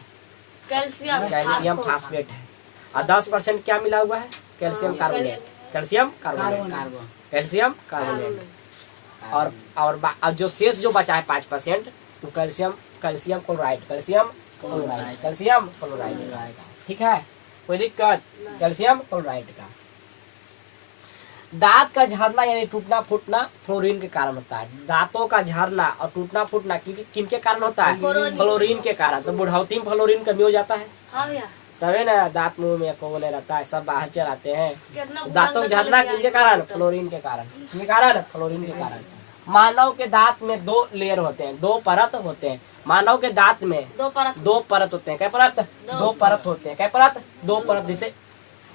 कैल्शियम फास्फेट है। और 10% क्या मिला हुआ है? Calcium carbonate, calcium carbonate, calcium carbonate. और अब जो शेष जो बचा है 5% वो कैल्शियम क्लोराइड, कैल्शियम क्लोराइड। ठीक है, कोई दिक्कत? कैल्शियम क्लोराइड का। दांत का झरना यानी टूटना फूटना फ्लोरीन के कारण होता है। दांतों का झरना और टूटना फूटना किन के कारण होता है? फ्लोरीन के कारण। तो बुढ़ावती में फ्लोरीन कमी हो जाता है, तभी ना दांत मुंह में कोने रहता है, सब बाहर चलाते हैं। दांतों का झरना किनके कारण? फ्लोरीन के कारण। किनके कारण? फ्लोरीन के कारण। मानव के दांत में 2 लेयर होते हैं, 2 परत होते हैं। मानव के दांत में 2 परत होते हैं। क्या परत? 2 परत होते हैं। क्या परत? 2 परत। जैसे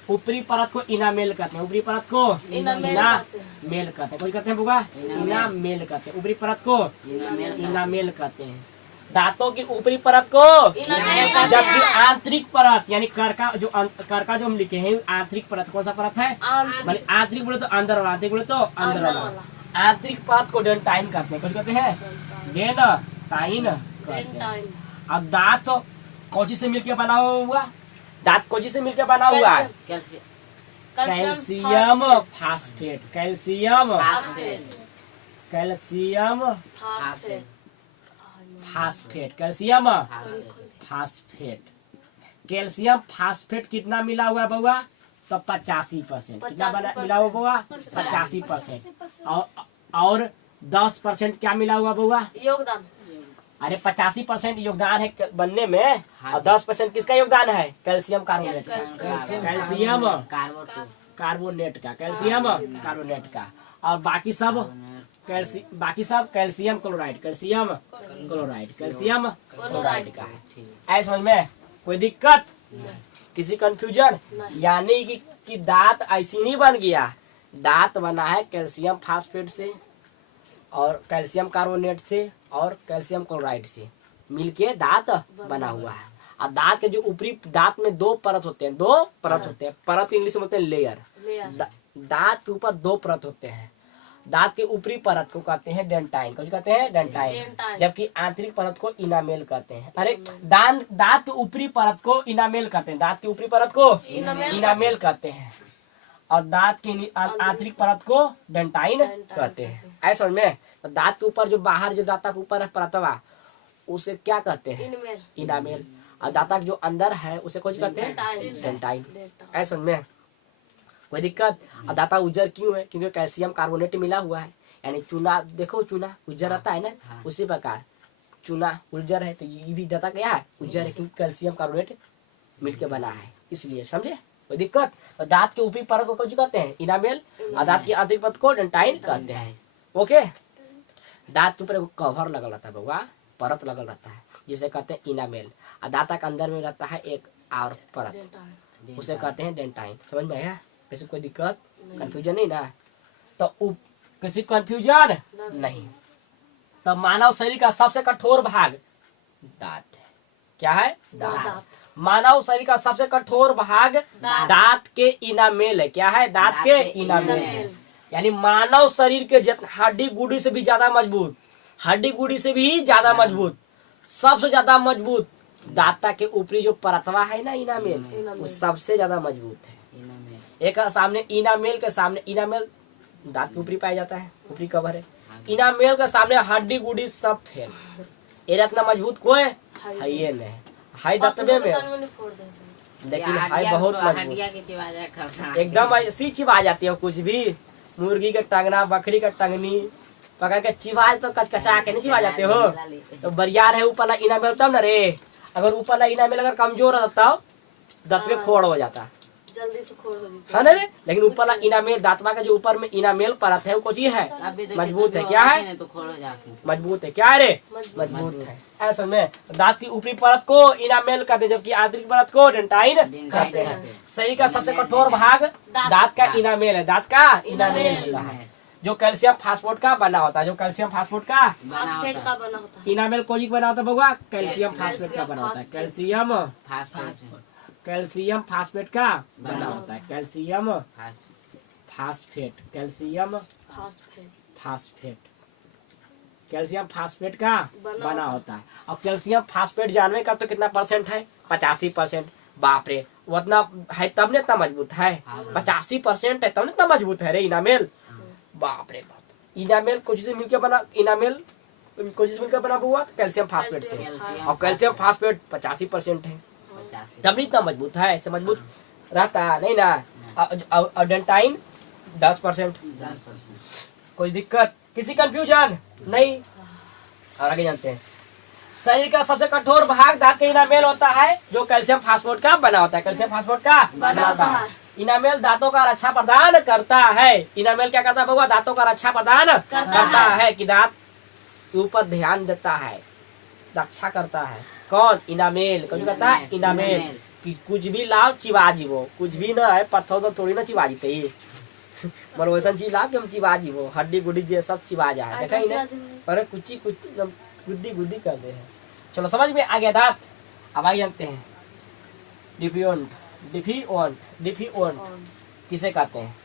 ऊपरी परत को इनामेल कहते हैं, ऊपरी परत को इनामेल कहते हैं। कोई कहते हैं बुआ? इनामेल कहते हैं। ऊपरी परत को इनामेल कहते हैं। दांतों की ऊपरी परत को, इनामेल कहते जबकि हैं। आंतरिक परत यानी कर का जो हम लिखे हैं आंतरिक परत कौन सा परत है? आंतरिक मतलब आंतरिक बोले तो अंदर वाला, आंतरिक बोले तो अंदर वाला। आंतरिक परत को डेंटाइन कहते हैं। कुछ कहते हैं डेंटाइन कहते हैं। अब दांत कौची से मिलकर बना हुआ? दांत कौची से मिलकर बना हुआ है? Calcium phosphate, calcium calcium phosphate, calcium phosphate. Calcium phosphate कितना मिला हुआ है बउआ? तो 85%। कितना मिला हुआ बउआ? 85%। और 10% क्या मिला हुआ बउआ? योगदान। अरे 85% योगदान है बनने में, और 10% किसका योगदान है? कैल्शियम कार्बोनेट का, कैल्शियम कार्बोनेट का, कैल्शियम कार्बोनेट का। और बाकी सब calcium chloride, calcium chloride, calcium chloride का है। ऐसा समझ में? कोई दिक्कत? किसी कंफ्यूजन? यानी कि दांत ऐसी नहीं बन गया, दांत बना है कैल्शियम फास्फेट से और कैल्शियम कार्बोनेट से और कैल्शियम क्लोराइड से मिलके दांत बना हुआ है। और दांत के जो ऊपरी, दांत में दो परत होते हैं, दो परत होते हैं। परत इंग्लिश में बोलते हैं लेयर। दांत के ऊपर दो परत होते हैं। दांत के ऊपरी परत को कहते हैं डेंटाइन। कुछ कहते हैं डेंटाइन, जबकि आंतरिक परत को इनामेल कहते हैं। अरे दांत के ऊपरी परत को इनामेल कहते हैं, दांत की ऊपरी परत को इनामेल कहते हैं, और दांत की आंतरिक परत को डेंटाइन कहते हैं। ऐसा में तो दांत के ऊपर जो बाहर जो दांत के ऊपर है परतवा, उसे क्या कहते हैं? इनामेल। और दांत के जो अंदर है उसे कुछ कहते हैं? डेंटाइन। ऐसा में कोई दिक्कत? और दांता उज्जर क्यों है? क्योंकि कैल्शियम कार्बोनेट मिला हुआ है। यानी चूना, देखो चूना उज्जर रहता है ना, उसी प्रकार चूना उज्जर है, तो ये भी दांता क्या है? उज्जर है, क्योंकि कैल्शियम कार्बोनेट मिलके बना है, इसलिए। समझे? कोई दिक्कत? तो दांत के ऊपरी परत को कुछ कहते हैं? इनामेल। और दांत की आंतरिक परत को डेंटाइन कहते हैं। ओके। दांत के ऊपर कवर लगल रहता है बउआ, परत लगल रहता है, जिसे कहते हैं इनामेल। और दांत के अंदर में रहता है एक और परत, उसे कहते हैं डेंटाइन। समझ में आया? किसी कोई दिक्कत, कंफ्यूजन नहीं ना? तो किसी कंफ्यूजन नहीं। तो मानव शरीर का सबसे कठोर भाग दांत है। क्या है? दांत। मानव शरीर का सबसे कठोर भाग दांत के इनामेल है। क्या है? दांत के इनामेल। यानी मानव शरीर के हड्डी गुडी से भी ज्यादा मजबूत, हड्डी गुडी से भी ज्यादा मजबूत, सबसे ज्यादा मजबूत दांत के ऊपरी जो परतवा है ना, इनामेल, वो सबसे ज्यादा मजबूत है। एक सामने इनामेल के सामने, इनामेल दांत के ऊपरी पाया जाता है, ऊपरी कवर है। इनामेल के सामने हड्डी गुडी सब फेल। ये इतना मजबूत कोई है ये नहीं, हाई दतबे में, लेकिन हाई बहुत मजबूत, एकदम ऐसी चिबा जाती है। कुछ भी मुर्गी का टंगना, बकरी का टंगनी पकड़ के चिबा तो कचकचा के नहीं चिबा जाते हो। तो बरियार है ऊपर इनामेल तब न रे। अगर ऊपर इनामेल अगर कमजोर रहता दतबे खोड़ हो जाता, जल्दी से खोल दो है ना रे। लेकिन ऊपर इनामेल, दांतवा का जो ऊपर में इनामेल परत है वो कुछ है, मजबूत है। क्या है? मजबूत है। क्या है रे? मजबूत है। ऐसा में दांत की ऊपरी परत को इनामेल कहते हैं, जबकि आंतरिक परत को डेंटाइन कहते हैं। शरीर का सबसे कठोर भाग दांत का इनामेल है, दांत का इनामेल होता है, जो कैल्शियम फास्फेट का बना होता है, जो कैल्शियम फास्फेट का फास्फेट का बना होता है। इनामेल कोजी बना होता है बउआ? कैल्शियम फास्फेट का बना होता है, कैल्शियम फास्फेट का बना होता है, calcium phosphate, calcium phosphate, calcium phosphate का बना होता है। और कैल्शियम फास्फेट जानवे का तो कितना परसेंट है? 85%। बाप रे, वो इतना है तब ने इतना मजबूत है। 85% है तब ने इतना मजबूत है रे इनामेल। बाप रे बाप। इनामेल कुछ से मिलकर बना, इनामेल कुछ से मिलकर बना हुआ कैल्शियम फास्फेट से, और कैल्शियम फास्फेट 85% है, तब इतना मजबूत है। ऐसे मजबूत रहता नहीं ना। और डेंटाइन 10%। कोई दिक्कत, किसी कंफ्यूजन नहीं? और आगे जानते हैं। शरीर का सबसे कठोर भाग दांत का इनामेल होता है, जो कैल्शियम फास्फेट का बना होता है, कैल्शियम फास्फेट का बना होता है। इनामेल दांतों का रक्षा प्रदान करता है। इनामेल क्या करता है बउआ? दांतों का रक्षा प्रदान करता है, कि दांत के ऊपर ध्यान देता है, रक्षा करता है। कौन? इनामेल। कौन करता है? इनामेल। कि कुछ भी लाओ चिबा जीवो, कुछ भी ना है पत्थर तो थोड़ी ना चिबा जीते ही मर वैसा चीज ला के हम चिबा जीवो, हड्डी गुड्डी जे सब चिबा जाए, देखा ही ना। अरे कुछ गुद्दी गुद्दी कर दे है। चलो समझ में आ गया दांत। अब आगे जानते हैं डिफिओन्ट। डिफिओन्ट किसे कहते हैं?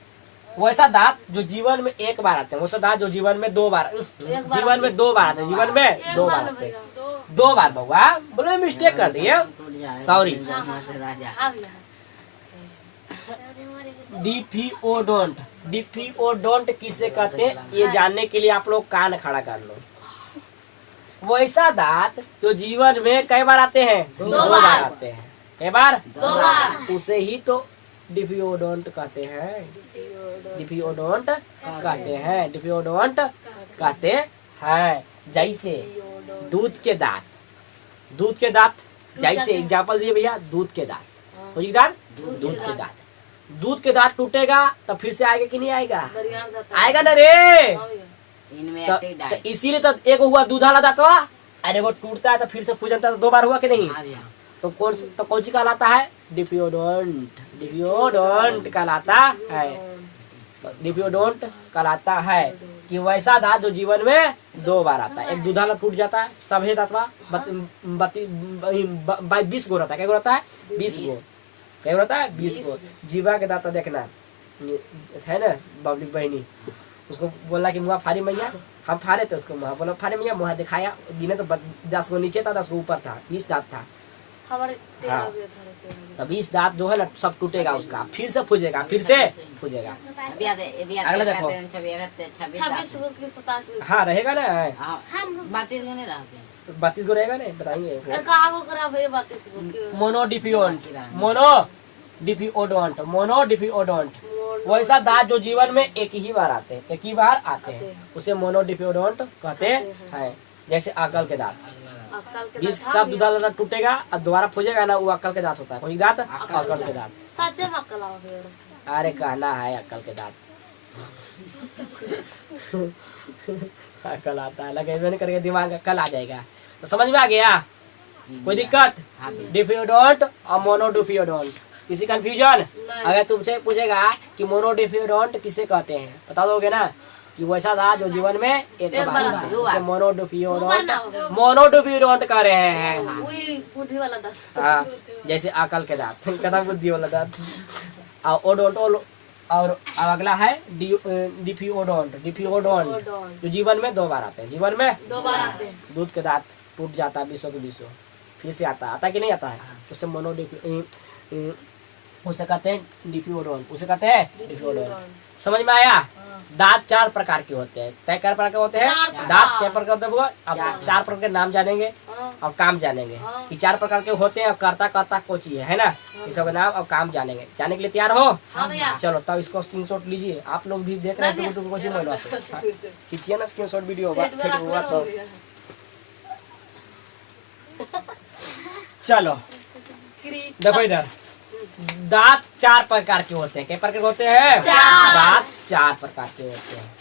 वैसा दांत जो जीवन में एक बार आते हैं, वैसा दांत जो जीवन में दो बार जीवन में दो बार आते हैं, जीवन में एक दो बार बार में आते हैं। भैया, दो बार बउआ बोले मिस्टेक कर दिए, सॉरी। राजा हाँ भैया। डिफिओडोंट किसे कहते हैं ये जानने के लिए आप लोग कान खड़ा कर लो। वैसा दांत जो जीवन में कई बार आते हैं? दो बार आते हैं। कई बार? दो बार। उसे ही तो डिफिओडोंट कहते हैं। डिफिओडोंट कहते हैं। डिफिओडोंट कहते हैं। जैसे दूध के दांत, दूध के दांत जैसे एग्जाम्पल दिए भैया, दूध के दांत, दूध के दांत, दूध के दांत टूटेगा तो फिर से आएगा कि नहीं आएगा? बढ़िया जाता है। आएगा ना रे। हाँ भैया। इनमें तो एक्टिव डाइट इसीलिए तो एगो हुआ दूध वाला दांतवा और एगो टूटता है तो फिर से पूजनता है, तो दो बार हुआ कि नहीं? हाँ भैया तो कौन सी कहलाता है? डिफिओडोंट। डिफिओडोंट कहलाता है। डिफिओडोंट कहलाता है कि वैसा दांत जो जीवन में दो बार आता है। एक दूधाला टूट जाता है, सब है दांतवा 20 गो रहता है। क्या गो रहता है? 20 गो। क्या रहता है? 20 गो। जीवा के दांत देखना है ना, बबली बहनी उसको बोला कि मुँह फाड़ी मैया, हम फाड़े तो उसको मुँह बोला फाड़े मैया, मुँह दिखाया, गिने तो 10 गो नीचे था, 10 गो ऊपर था, 20 दांत था। हमारे हाँ। 13 भी था। तो 20 दांत जो है ना सब टूटेगा उसका, फिर से फूजेगा, फिर से फूजेगा। अगला देखो। 26 को की 27 को। हाँ रहेगा ना, 32 नहीं रहते 32 गो रहेगा ना, बताएंगे। कहाँ को करा भैया 32 को। मोनोडिफिओडोंट। मोनोडिफिओडोंट वैसा दांत जो जीवन में एक ही बार आते हैं, एक ही बार आते हैं, उसे मोनोडिफिओडोंट कहते हैं। जैसे अकल के दांत, अक्कल के 20 दांत। सब दूधा टूटेगा और दोबारा फूजेगा ना, वो अक्कल के दांत होता है। कोई दांत अकल के दांत। सच में अक्कल आओ भैया। अरे कहना है अक्कल के दांत। अकल आता है, लगे नहीं करके दिमाग कल आ जाएगा। तो समझ में आ गया? कोई दिक्कत? डिफिओडोंट और मोनोडिफिओडोंट, किसी कंफ्यूजन? अगर तुमसे पूछेगा कि मोनोडिफिओडोंट किसे कहते हैं, बता दोगे ना कि वैसा था जो जीवन में एक बार आता है, उसे मोनोडिफिओडोंट कह रहे हैं। वही बुद्धि वाला दांत। हाँ, जैसे अकल के दांत, कदम बुद्धि वाला दांत। और ओडोंट और अगला है डिफिओडोंट। डिफिओडोंट जो जीवन में दो बार आते हैं, जीवन में 2 बार आते हैं। दूध के दांत टूट जाता है 20 के 20, फिर से आता कि नहीं आता है? उसे उसे कहते हैं डिफिओडोंट। उसे कहते हैं डिफिओडोंट। समझ में आया? दांत 4 प्रकार के होते हैं। तय 4 प्रकार के होते हैं दांत। क्या प्रकार होते हैं? अब 4 प्रकार के नाम जानेंगे और काम जानेंगे कि 4 प्रकार के होते हैं और करता कोच है ना, इस सबका नाम और काम जानेंगे। जाने के लिए तैयार हो? हाँ भैया। चलो तब इसको स्क्रीनशॉट लीजिए। आप लोग भी देख रहे हैं यूट्यूब को खींचिए ना स्क्रीनशॉट वीडियो होगा फिर हुआ तो। चलो देखो इधर, दांत 4 प्रकार के होते हैं। कितने प्रकार के होते हैं? 4। दांत 4 प्रकार के होते हैं।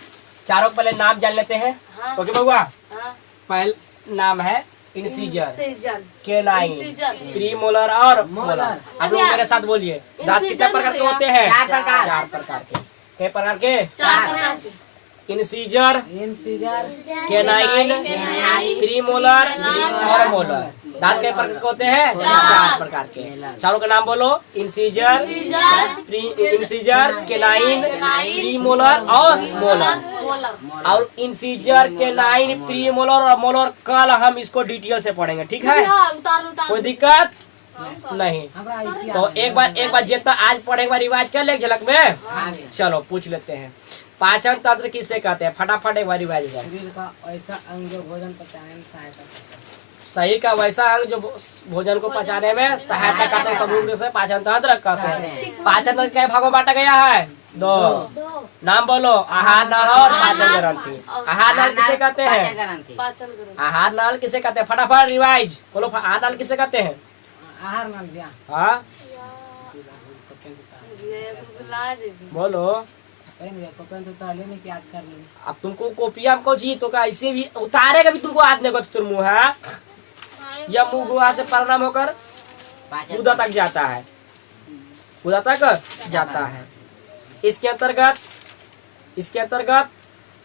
चारों पहले नाम जान लेते हैं। हाँ। ओके बउआ, हाँ। पहला नाम है incisor, incision. Canine, incisor. Premolar और मोलर। आप लोग मेरे साथ बोलिए, दांत कितने प्रकार के होते हैं? 4 प्रकार। 4 प्रकार के। कितने प्रकार के? 4 प्रकार के। इंसिजर, इंसिजर, केनाइन, प्रीमोलर और मोलर। दांत के प्रकार होते हैं? 4 प्रकार के। चारों का नाम बोलो। इंसिजर, इंसिजर, केनाइन, प्रीमोलर और मोलर। मोलर। और इंसिजर, केनाइन, प्रीमोलर और मोलर कल हम इसको डिटेल से पढ़ेंगे, ठीक है? कोई दिक्कत नहीं। हमरा ऐसी तो एक बार जितना आज पढ़ेगा रिवाज कर ले झलक में। चलो पूछ लेते हैं, पाचन तंत्र किसे कहते हैं? फटाफट एक बार रिवाज कर। शरीर का ऐसा अंग जो भोजन पचाने में सहायता करता है। शरीर का वैसा अंग जो भोजन को पचाने में सहायता करते हैं, समूह रूप से पाचन तंत्र कहते हैं। पाचन तंत्र कई भागों में बांटा गया है? 2। नाम बोलो, आहार नाल और पाचन ग्रंथि। आहार नाल किसे कहते हैं? पाचन करो। आहार नाल किसे कहते हैं? फटाफट रिवाइज बोलो, आहार नाल किसे कहते हैं? आहार नाल दिया हाँ ये बुला दे। बोलो। पेन को पेन तो ताले में याद कर लो। अब तुमको कॉपिया में चाहिए तो का ऐसे भी उतारेगा भी तुमको हाथ नहीं तुम मुँह है, या मुंह गुहा से परिणाम होकर गुदा तक जाता है, गुदा तक जाता है। इसके अंतर्गत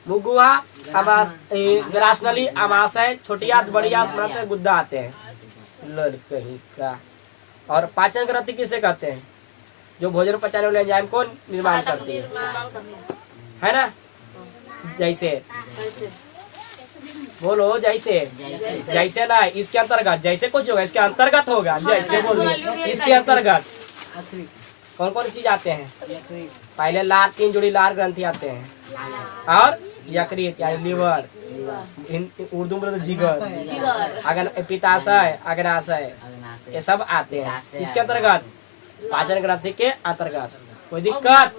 मुगुआ ग्रासनली आमाशय, छोटी आंत बड़ी आंत में गुद्दा आते हैं। लड़ कहीं का। और पाचन ग्रंथि किसे कहते हैं? जो भोजन पचाने वाले एंजाइम को निर्माण करती है ना? जैसे बोलो, जैसे जैसे ना, इसके अंतर्गत जैसे कुछ होगा, इसके अंतर्गत होगा, जैसे बोलिए इसके अंतर्गत कौन कौन चीज आते हैं? पहले लार, 3 जोड़ी लार ग्रंथि आते हैं, और यकृत यानी लीवर, उर्दू में तो जिगर, अगन पित्ताशय, अग्नाशय, ये सब आते हैं इसके अंतर्गत, पाचन ग्रंथि के अंतर्गत। कोई दिक्कत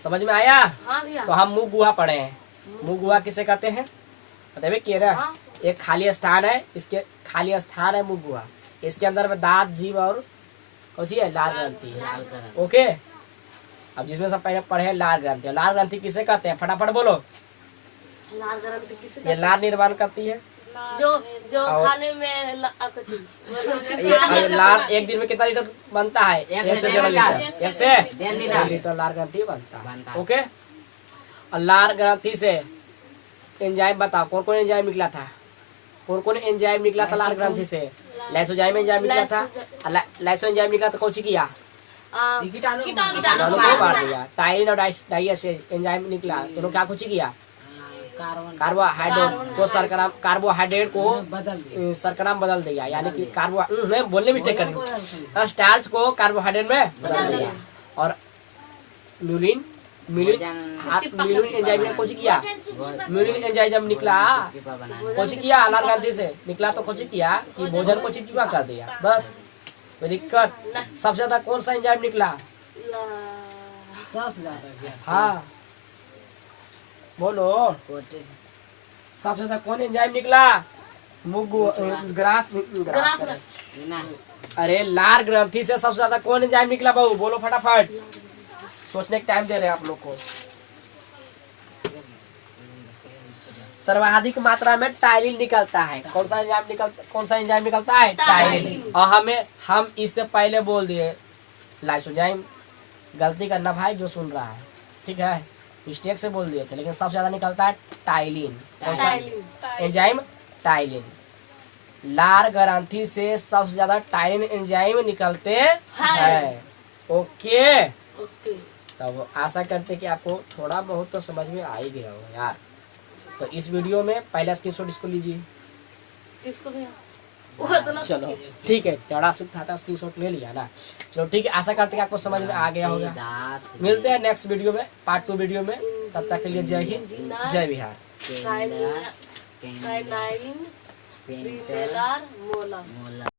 समझ में आया? हाँ भैया। तो हम मुंह गुहा पढ़े हैं। मुंह गुहा किसे कहते हैं बताइए? क्या ना, एक खाली स्थान है, इसके खाली स्थान है मुंह गुहा, इसके अंदर में दांत, जीभ और कौन सी है? लार ग्रंथि है। ओके, अब जिसमें सब पहले पढ़े लार ग्रंथि। लार ग्रंथि किसे कहते हैं? फटाफट बोलो। लार ग्रंथि किसे ये लार निर्माण करती है। जो खाने में लार एक दिन में कितना लीटर बनता है? 1 से 1.5 लीटर। 1 से 1.5 लीटर लार ग्रंथि बनता है। ओके, और लार ग्रंथि से एंजाइम बताओ, कौन कौन एंजाइम निकला था? कौन कौन एंजाइम निकला था लार ग्रंथि से? लाइसोजाइम एंजाइम निकला था। लाइसो एंजाइम निकला तो कौन सी किया? कीटाणु को मार दिया। टाइलिन और डाइएस एंजाइम निकला, दोनों क्या कुछ किया? कार्बोहाइड्रेट को शर्करा, कार्बोहाइड्रेट को शर्करा में बदल दिया, यानी कि बोलने मिस्टेक कर रही, स्टार्च को कार्बोहाइड्रेट में बदल दिया। और म्यूलिन एंजाइम ने कुछ किया? म्यूलिन एंजाइम निकला, कुछ किया लार ग्रंथि से निकला, तो कुछ किया कि भोजन को चिपचिपा कर दिया। बस, कोई दिक्कत? सबसे ज्यादा कौन सा एंजाइम निकला? हाँ बोलो, सबसे ज्यादा कौन एंजाइम निकला? ग्रास। अरे लार ग्रंथि से सबसे ज्यादा कौन एंजाइम निकला बहू? बोलो फटाफट, सोचने का टाइम दे रहे हैं आप लोग को। सर्वाधिक मात्रा में टाइलिन निकलता है। कौन सा एंजाइम निकलता है? टाइलिन। और हम इससे पहले बोल दिए लाइसोजाइम। गलती करना भाई जो सुन रहा है, ठीक है, मिस्टेक से बोल दिए थे, लेकिन सबसे ज्यादा निकलता है टाइलिन। कौन सा एंजाइम? टाइलिन। लार ग्रंथि से सबसे ज्यादा टाइलिन एंजाइम निकलते हैं। ओके, तब आशा करते कि आपको थोड़ा बहुत तो समझ में आ ही गया होगा यार। तो इस वीडियो में पहला स्क्रीनशॉट इसको लीजिए। किसको भैया? चलो ठीक है, चौड़ा सुख था, स्क्रीनशॉट ले लिया ना। चलो ठीक है, आशा करते कि आपको समझ में आ गया होगा। मिलते हैं नेक्स्ट वीडियो में, पार्ट 2 वीडियो में। तब तक के लिए जय हिंद, जय बिहार। टाइलिन, मोला।